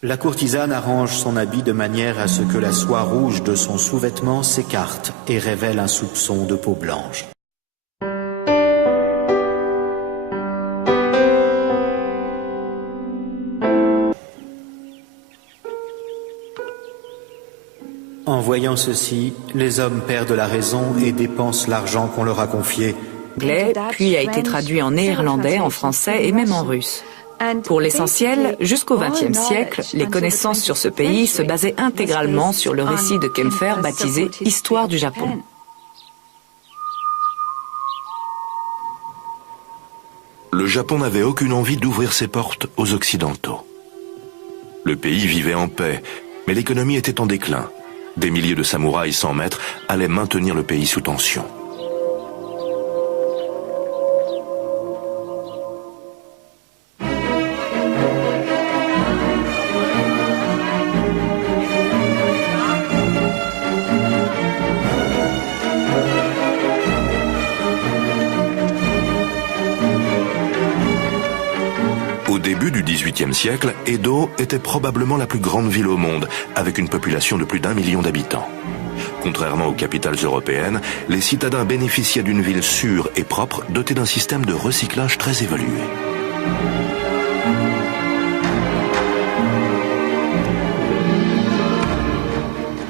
La courtisane arrange son habit de manière à ce que la soie rouge de son sous-vêtement s'écarte et révèle un soupçon de peau blanche. En voyant ceci, les hommes perdent la raison et dépensent l'argent qu'on leur a confié. Puis a été traduit en néerlandais, en français et même en russe. Pour l'essentiel, jusqu'au XXe siècle, les connaissances sur ce pays se basaient intégralement sur le récit de Kempfer baptisé « Histoire du Japon ». Le Japon n'avait aucune envie d'ouvrir ses portes aux Occidentaux. Le pays vivait en paix, mais l'économie était en déclin. Des milliers de samouraïs sans maître allaient maintenir le pays sous tension. Au début du XVIIIe siècle, Edo était probablement la plus grande ville au monde, avec une population de plus d'1 million d'habitants. Contrairement aux capitales européennes, les citadins bénéficiaient d'une ville sûre et propre, dotée d'un système de recyclage très évolué.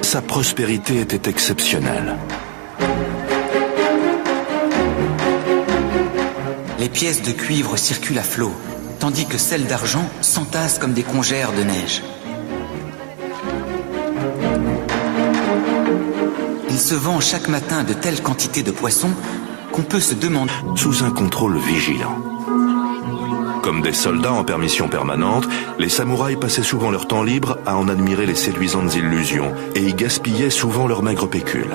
Sa prospérité était exceptionnelle. Les pièces de cuivre circulent à flot, tandis que celles d'argent s'entassent comme des congères de neige. Il se vend chaque matin de telles quantités de poissons qu'on peut se demander... Sous un contrôle vigilant. Comme des soldats en permission permanente, les samouraïs passaient souvent leur temps libre à en admirer les séduisantes illusions et y gaspillaient souvent leur maigre pécule.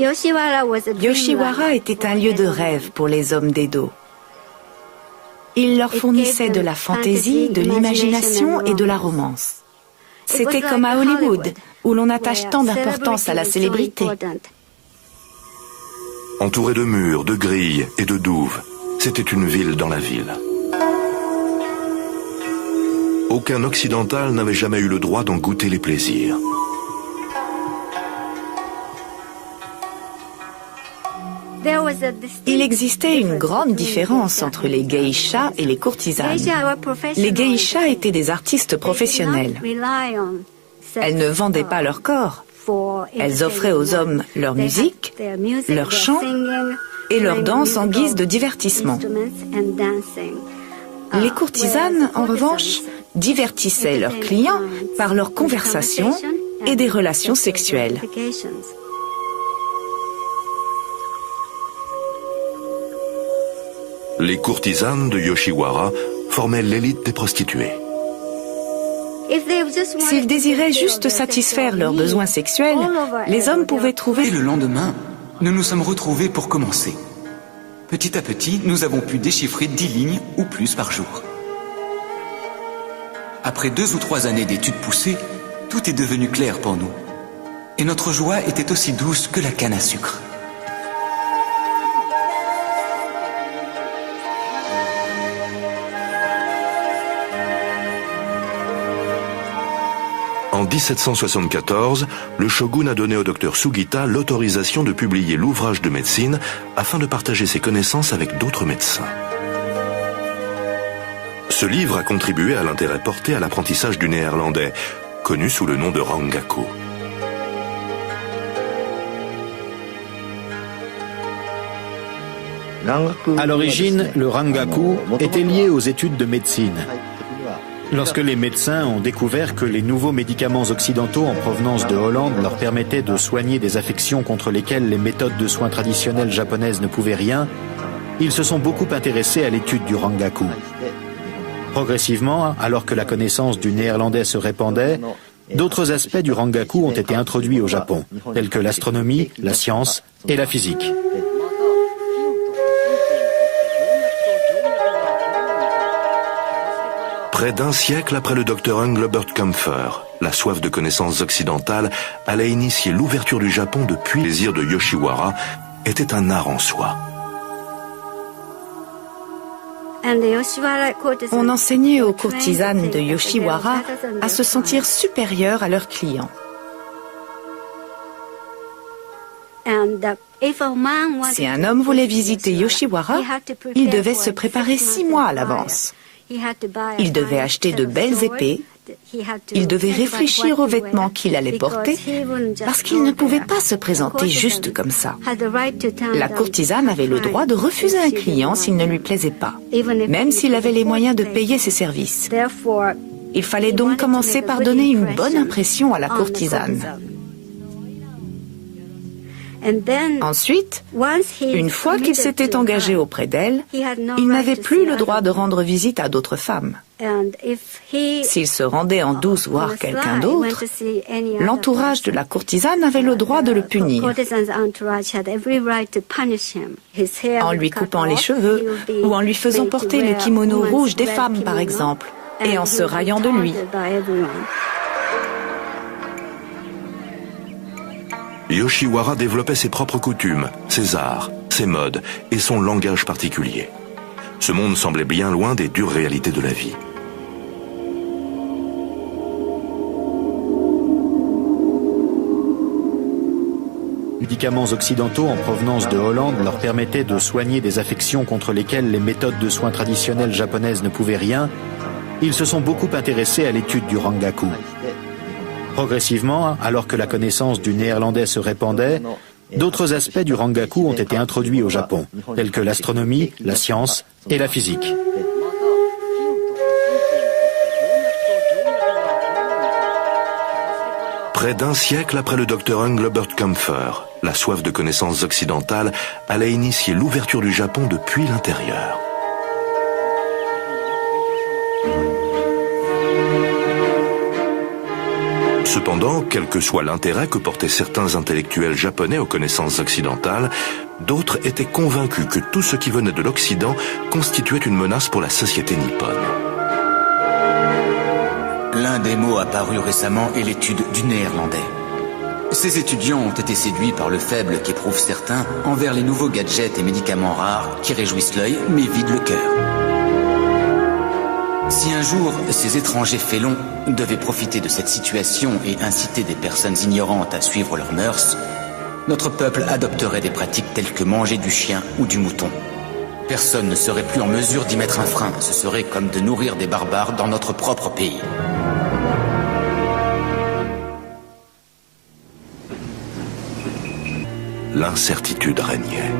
Yoshiwara était un lieu de rêve pour les hommes d'Edo. Il leur fournissait de la fantaisie, de l'imagination et de la romance. C'était comme à Hollywood, où l'on attache tant d'importance à la célébrité. Entouré de murs, de grilles et de douves, c'était une ville dans la ville. Aucun occidental n'avait jamais eu le droit d'en goûter les plaisirs. Il existait une grande différence entre les geishas et les courtisanes. Les geishas étaient des artistes professionnels. Elles ne vendaient pas leur corps. Elles offraient aux hommes leur musique, leur chant et leur danse en guise de divertissement. Les courtisanes, en revanche, divertissaient leurs clients par leur conversation et des relations sexuelles. Les courtisanes de Yoshiwara formaient l'élite des prostituées. S'ils désiraient juste satisfaire leurs besoins sexuels, les hommes pouvaient trouver... Et le lendemain, nous nous sommes retrouvés pour commencer. Petit à petit, nous avons pu déchiffrer 10 lignes ou plus par jour. Après 2 ou 3 années d'études poussées, tout est devenu clair pour nous. Et notre joie était aussi douce que la canne à sucre. En 1774, le shogun a donné au docteur Sugita l'autorisation de publier l'ouvrage de médecine afin de partager ses connaissances avec d'autres médecins. Ce livre a contribué à l'intérêt porté à l'apprentissage du néerlandais, connu sous le nom de Rangaku. À l'origine, le Rangaku était lié aux études de médecine. Lorsque les médecins ont découvert que les nouveaux médicaments occidentaux en provenance de Hollande leur permettaient de soigner des affections contre lesquelles les méthodes de soins traditionnelles japonaises ne pouvaient rien, ils se sont beaucoup intéressés à l'étude du Rangaku. Progressivement, alors que la connaissance du néerlandais se répandait, d'autres aspects du Rangaku ont été introduits au Japon, tels que l'astronomie, la science et la physique. Près d'un siècle après le docteur Engelbert Kampfer, la soif de connaissances occidentales allait initier l'ouverture du Japon depuis le plaisir de Yoshiwara était un art en soi. On enseignait aux courtisanes de Yoshiwara à se sentir supérieures à leurs clients. Si un homme voulait visiter Yoshiwara, il devait se préparer 6 mois à l'avance. Il devait acheter de belles épées, il devait réfléchir aux vêtements qu'il allait porter, parce qu'il ne pouvait pas se présenter juste comme ça. La courtisane avait le droit de refuser un client s'il ne lui plaisait pas, même s'il avait les moyens de payer ses services. Il fallait donc commencer par donner une bonne impression à la courtisane. Ensuite, une fois qu'il s'était engagé auprès d'elle, il n'avait plus le droit de rendre visite à d'autres femmes. S'il se rendait en douce voir quelqu'un d'autre, l'entourage de la courtisane avait le droit de le punir. En lui coupant les cheveux ou en lui faisant porter le kimono rouge des femmes, par exemple, et en se raillant de lui. Yoshiwara développait ses propres coutumes, ses arts, ses modes et son langage particulier. Ce monde semblait bien loin des dures réalités de la vie. Les médicaments occidentaux en provenance de Hollande leur permettaient de soigner des affections contre lesquelles les méthodes de soins traditionnelles japonaises ne pouvaient rien. Ils se sont beaucoup intéressés à l'étude du Rangaku. Progressivement, alors que la connaissance du néerlandais se répandait, d'autres aspects du Rangaku ont été introduits au Japon, tels que l'astronomie, la science et la physique. Près d'un siècle après le docteur Engelbert Kampfer, la soif de connaissances occidentales allait initier l'ouverture du Japon depuis l'intérieur. Cependant, quel que soit l'intérêt que portaient certains intellectuels japonais aux connaissances occidentales, d'autres étaient convaincus que tout ce qui venait de l'Occident constituait une menace pour la société nippone. L'un des mots apparus récemment est l'étude du néerlandais. Ces étudiants ont été séduits par le faible qu'éprouvent certains envers les nouveaux gadgets et médicaments rares qui réjouissent l'œil mais vident le cœur. Si un jour, ces étrangers félons devaient profiter de cette situation et inciter des personnes ignorantes à suivre leurs mœurs, notre peuple adopterait des pratiques telles que manger du chien ou du mouton. Personne ne serait plus en mesure d'y mettre un frein. Ce serait comme de nourrir des barbares dans notre propre pays. L'incertitude régnait.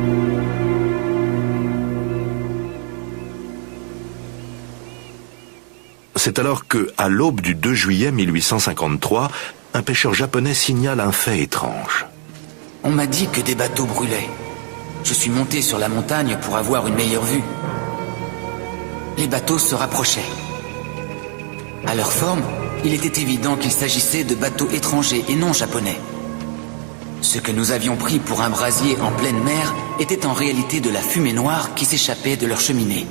C'est alors que, à l'aube du 2 juillet 1853, un pêcheur japonais signale un fait étrange. On m'a dit que des bateaux brûlaient. Je suis monté sur la montagne pour avoir une meilleure vue. Les bateaux se rapprochaient. À leur forme, il était évident qu'il s'agissait de bateaux étrangers et non japonais. Ce que nous avions pris pour un brasier en pleine mer était en réalité de la fumée noire qui s'échappait de leur cheminée.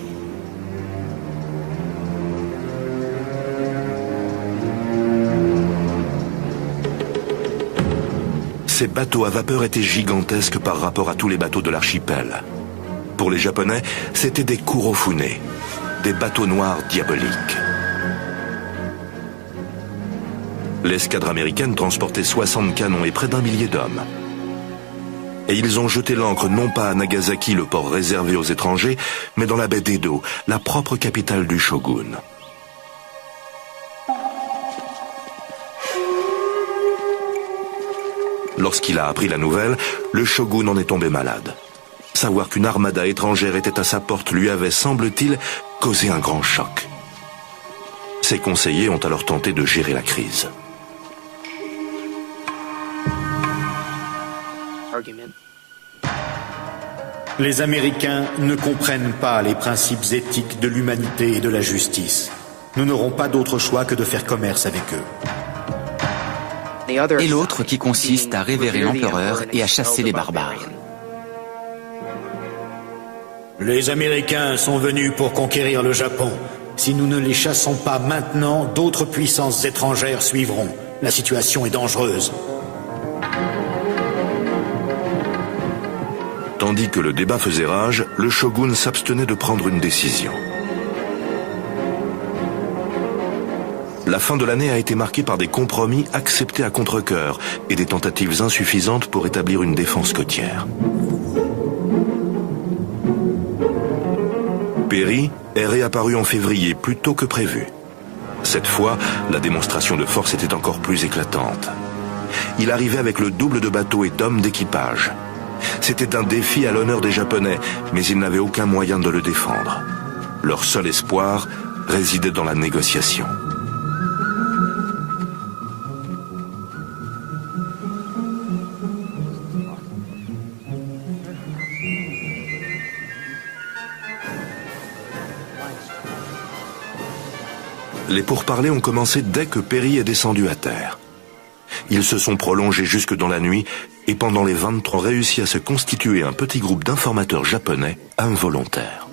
Ces bateaux à vapeur étaient gigantesques par rapport à tous les bateaux de l'archipel. Pour les Japonais, c'étaient des kurofune, des bateaux noirs diaboliques. L'escadre américaine transportait 60 canons et près d'1 millier d'hommes. Et ils ont jeté l'ancre non pas à Nagasaki, le port réservé aux étrangers, mais dans la baie d'Edo, la propre capitale du shogun. Lorsqu'il a appris la nouvelle, le shogun en est tombé malade. Savoir qu'une armada étrangère était à sa porte lui avait, semble-t-il, causé un grand choc. Ses conseillers ont alors tenté de gérer la crise. Les Américains ne comprennent pas les principes éthiques de l'humanité et de la justice. Nous n'aurons pas d'autre choix que de faire commerce avec eux. Et l'autre qui consiste à révérer l'empereur et à chasser les barbares. Les Américains sont venus pour conquérir le Japon. Si nous ne les chassons pas maintenant, d'autres puissances étrangères suivront. La situation est dangereuse. Tandis que le débat faisait rage, le shogun s'abstenait de prendre une décision. La fin de l'année a été marquée par des compromis acceptés à contre-cœur et des tentatives insuffisantes pour établir une défense côtière. Perry est réapparu en février plus tôt que prévu. Cette fois, la démonstration de force était encore plus éclatante. Il arrivait avec le double de bateaux et d'hommes d'équipage. C'était un défi à l'honneur des Japonais, mais ils n'avaient aucun moyen de le défendre. Leur seul espoir résidait dans la négociation. Les pourparlers ont commencé dès que Perry est descendu à terre. Ils se sont prolongés jusque dans la nuit et pendant les 23 ont réussi à se constituer un petit groupe d'informateurs japonais involontaires.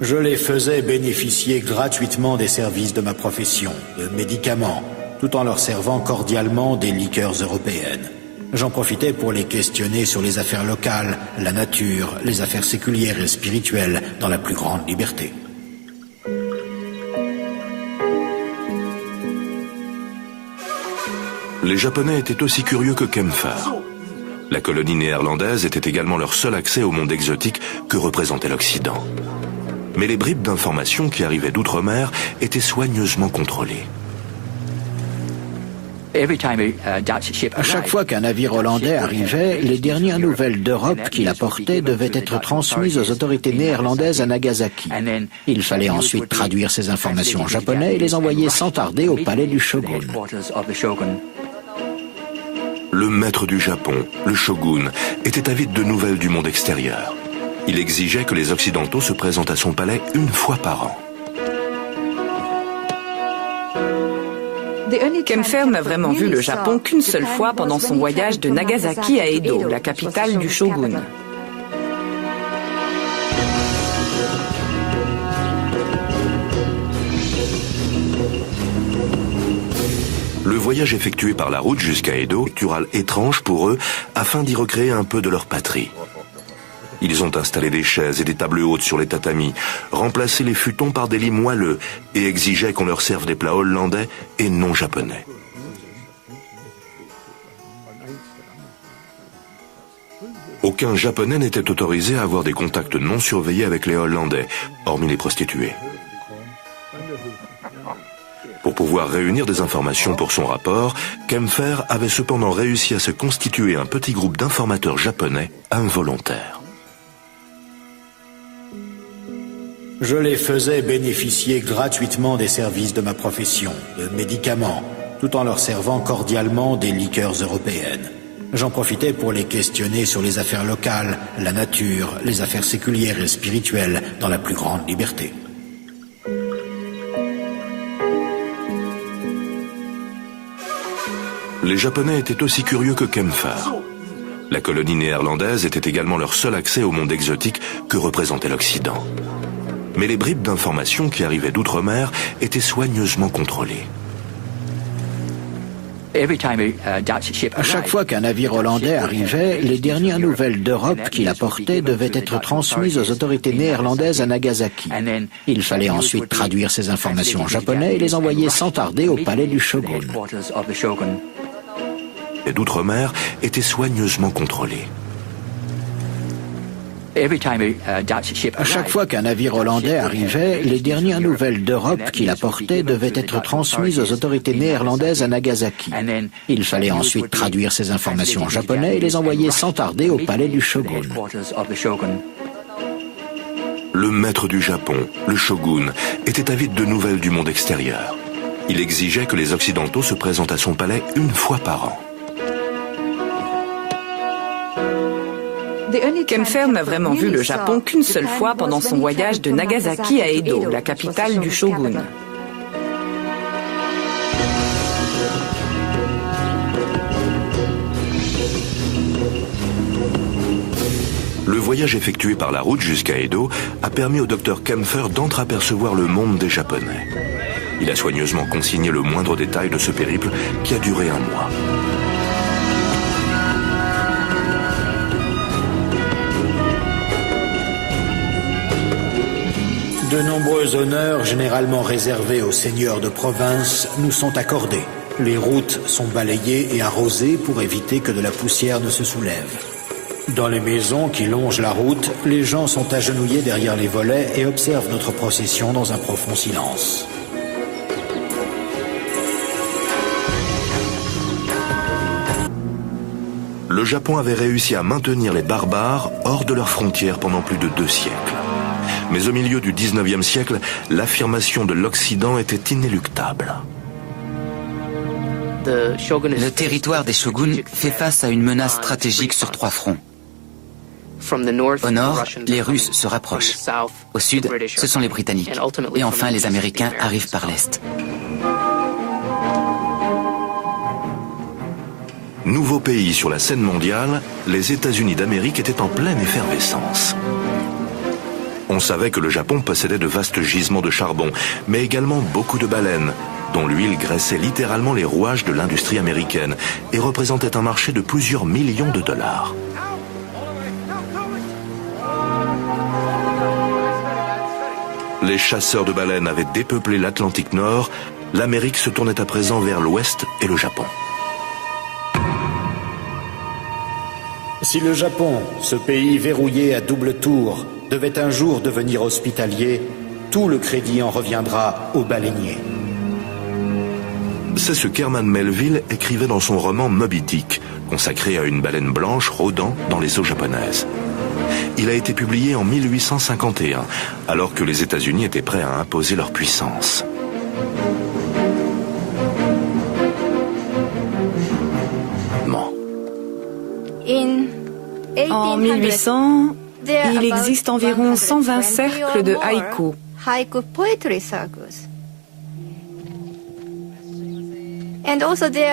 Je les faisais bénéficier gratuitement des services de ma profession, de médicaments, tout en leur servant cordialement des liqueurs européennes. J'en profitais pour les questionner sur les affaires locales, la nature, les affaires séculières et spirituelles, dans la plus grande liberté. Les Japonais étaient aussi curieux que Kempfer. La colonie néerlandaise était également leur seul accès au monde exotique que représentait l'Occident. Mais les bribes d'informations qui arrivaient d'outre-mer étaient soigneusement contrôlées. À chaque fois qu'un navire hollandais arrivait, les dernières nouvelles d'Europe qu'il apportait devaient être transmises aux autorités néerlandaises à Nagasaki. Il fallait ensuite traduire ces informations en japonais et les envoyer sans tarder au palais du shogun. Le maître du Japon, le shogun, était avide de nouvelles du monde extérieur. Il exigeait que les Occidentaux se présentent à son palais une fois par an. Kempfer n'a vraiment vu le Japon qu'une seule fois pendant son voyage de Nagasaki à Edo, la capitale du shogun. Le voyage effectué par la route jusqu'à Edo est culturel étrange pour eux afin d'y recréer un peu de leur patrie. Ils ont installé des chaises et des tables hautes sur les tatamis, remplacé les futons par des lits moelleux et exigeaient qu'on leur serve des plats hollandais et non japonais. Aucun Japonais n'était autorisé à avoir des contacts non surveillés avec les Hollandais, hormis les prostituées. Pour pouvoir réunir des informations pour son rapport, Kempfer avait cependant réussi à se constituer un petit groupe d'informateurs japonais involontaires. Je les faisais bénéficier gratuitement des services de ma profession, de médicaments, tout en leur servant cordialement des liqueurs européennes. J'en profitais pour les questionner sur les affaires locales, la nature, les affaires séculières et spirituelles, dans la plus grande liberté. Les Japonais étaient aussi curieux que Kempfer. La colonie néerlandaise était également leur seul accès au monde exotique que représentait l'Occident. Mais les bribes d'informations qui arrivaient d'outre-mer étaient soigneusement contrôlées. À chaque fois qu'un navire hollandais arrivait, les dernières nouvelles d'Europe qu'il apportait devaient être transmises aux autorités néerlandaises à Nagasaki. Il fallait ensuite traduire ces informations en japonais et les envoyer sans tarder au palais du shogun. Les d'outre-mer étaient soigneusement contrôlées. À chaque fois qu'un navire hollandais arrivait, les dernières nouvelles d'Europe qu'il apportait devaient être transmises aux autorités néerlandaises à Nagasaki. Il fallait ensuite traduire ces informations en japonais et les envoyer sans tarder au palais du shogun. Le maître du Japon, le shogun, était avide de nouvelles du monde extérieur. Il exigeait que les Occidentaux se présentent à son palais une fois par an. Kempfer n'a vraiment vu le Japon qu'une seule fois pendant son voyage de Nagasaki à Edo, la capitale du shogun. Le voyage effectué par la route jusqu'à Edo a permis au docteur Kempfer d'entreapercevoir le monde des Japonais. Il a soigneusement consigné le moindre détail de ce périple qui a duré un mois. De nombreux honneurs, généralement réservés aux seigneurs de province, nous sont accordés. Les routes sont balayées et arrosées pour éviter que de la poussière ne se soulève. Dans les maisons qui longent la route, les gens sont agenouillés derrière les volets et observent notre procession dans un profond silence. Le Japon avait réussi à maintenir les barbares hors de leurs frontières pendant plus de 2 siècles. Mais au milieu du 19e siècle, l'affirmation de l'Occident était inéluctable. Le territoire des shoguns fait face à une menace stratégique sur 3 fronts. Au nord, les Russes se rapprochent. Au sud, ce sont les Britanniques. Et enfin, les Américains arrivent par l'est. Nouveau pays sur la scène mondiale, les États-Unis d'Amérique étaient en pleine effervescence. On savait que le Japon possédait de vastes gisements de charbon, mais également beaucoup de baleines, dont l'huile graissait littéralement les rouages de l'industrie américaine et représentait un marché de plusieurs millions de dollars. Les chasseurs de baleines avaient dépeuplé l'Atlantique Nord, l'Amérique se tournait à présent vers l'Ouest et le Japon. Si le Japon, ce pays verrouillé à double tour, devait un jour devenir hospitalier, tout le crédit en reviendra aux baleiniers. C'est ce qu'Herman Melville écrivait dans son roman Moby Dick, consacré à une baleine blanche rôdant dans les eaux japonaises. Il a été publié en 1851, alors que les États-Unis étaient prêts à imposer leur puissance. En 1800, il existe environ 120 cercles de haïku.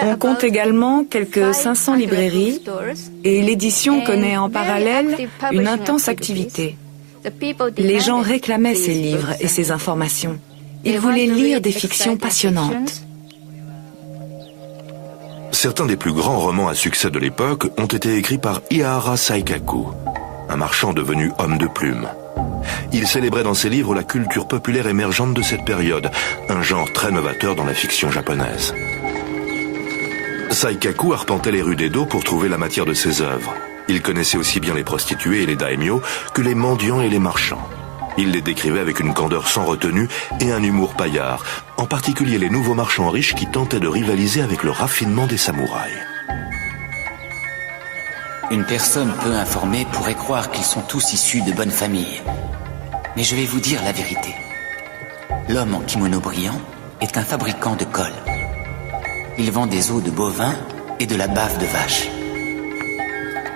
On compte également quelques 500 librairies et l'édition connaît en parallèle une intense activité. Les gens réclamaient ces livres et ces informations. Ils voulaient lire des fictions passionnantes. Certains des plus grands romans à succès de l'époque ont été écrits par Ihara Saikaku, un marchand devenu homme de plume. Il célébrait dans ses livres la culture populaire émergente de cette période, un genre très novateur dans la fiction japonaise. Saikaku arpentait les rues d'Edo pour trouver la matière de ses œuvres. Il connaissait aussi bien les prostituées et les daimyo que les mendiants et les marchands. Il les décrivait avec une candeur sans retenue et un humour paillard, en particulier les nouveaux marchands riches qui tentaient de rivaliser avec le raffinement des samouraïs. Une personne peu informée pourrait croire qu'ils sont tous issus de bonnes familles. Mais je vais vous dire la vérité. L'homme en kimono brillant est un fabricant de colle. Il vend des os de bovins et de la bave de vache.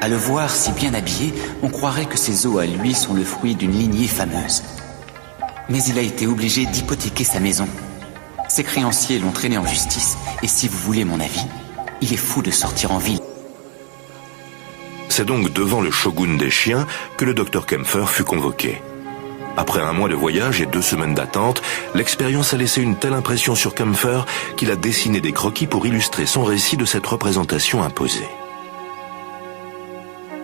À le voir si bien habillé, on croirait que ses os à lui sont le fruit d'une lignée fameuse. Mais il a été obligé d'hypothéquer sa maison. Ses créanciers l'ont traîné en justice, et si vous voulez mon avis, il est fou de sortir en ville. C'est donc devant le shogun des chiens que le docteur Kempfer fut convoqué. Après un mois de voyage et 2 semaines d'attente, l'expérience a laissé une telle impression sur Kempfer qu'il a dessiné des croquis pour illustrer son récit de cette représentation imposée.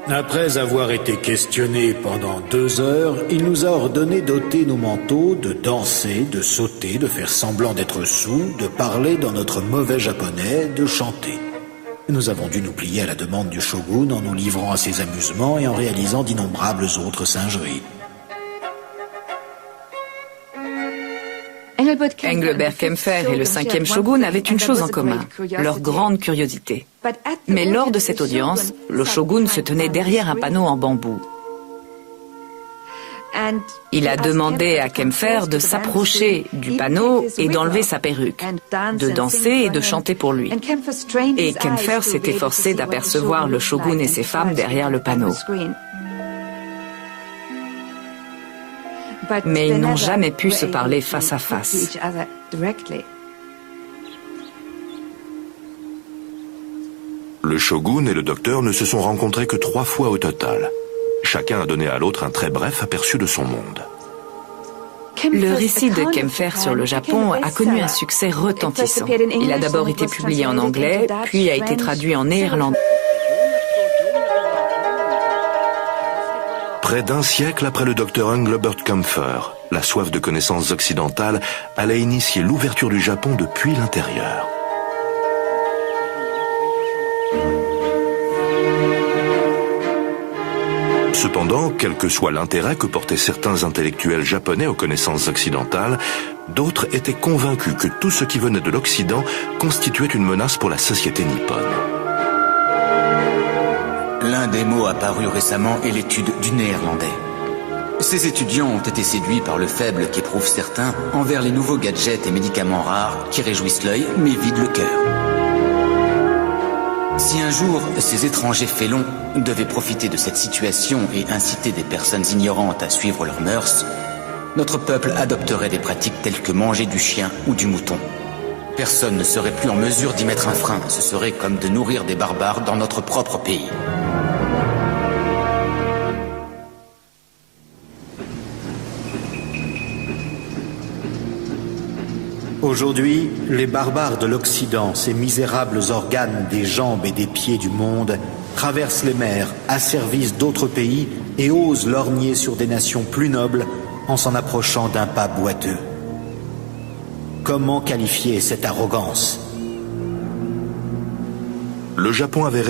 Après avoir été questionné pendant 2 heures, il nous a ordonné d'ôter nos manteaux, de danser, de sauter, de faire semblant d'être sourds, de parler dans notre mauvais japonais, de chanter. Nous avons dû nous plier à la demande du shogun en nous livrant à ses amusements et en réalisant d'innombrables autres singeries. Engelbert Kempfer et le 5e shogun avaient une chose en commun, leur grande curiosité. Mais lors de cette audience, le shogun se tenait derrière un panneau en bambou. Il a demandé à Kempfer de s'approcher du panneau et d'enlever sa perruque, de danser et de chanter pour lui. Et Kempfer s'est efforcé d'apercevoir le shogun et ses femmes derrière le panneau. Mais ils n'ont jamais pu se parler face à face. Le shogun et le docteur ne se sont rencontrés que 3 fois au total. Chacun a donné à l'autre un très bref aperçu de son monde. Le récit de Kempfer sur le Japon a connu un succès retentissant. Il a d'abord été publié en anglais, puis a été traduit en néerlandais. Près d'un siècle après le docteur Engelbert Kempfer, la soif de connaissances occidentales allait initier l'ouverture du Japon depuis l'intérieur. Cependant, quel que soit l'intérêt que portaient certains intellectuels japonais aux connaissances occidentales, d'autres étaient convaincus que tout ce qui venait de l'Occident constituait une menace pour la société nippone. L'un des mots apparus récemment est l'étude du néerlandais. Ces étudiants ont été séduits par le faible qu'éprouvent certains envers les nouveaux gadgets et médicaments rares qui réjouissent l'œil mais vident le cœur. Si un jour, ces étrangers félons devaient profiter de cette situation et inciter des personnes ignorantes à suivre leurs mœurs, notre peuple adopterait des pratiques telles que manger du chien ou du mouton. Personne ne serait plus en mesure d'y mettre un frein. Ce serait comme de nourrir des barbares dans notre propre pays. Aujourd'hui, les barbares de l'Occident, ces misérables organes des jambes et des pieds du monde, traversent les mers, asservissent d'autres pays et osent lorgner sur des nations plus nobles en s'en approchant d'un pas boiteux. Comment qualifier cette arrogance ? Le Japon avait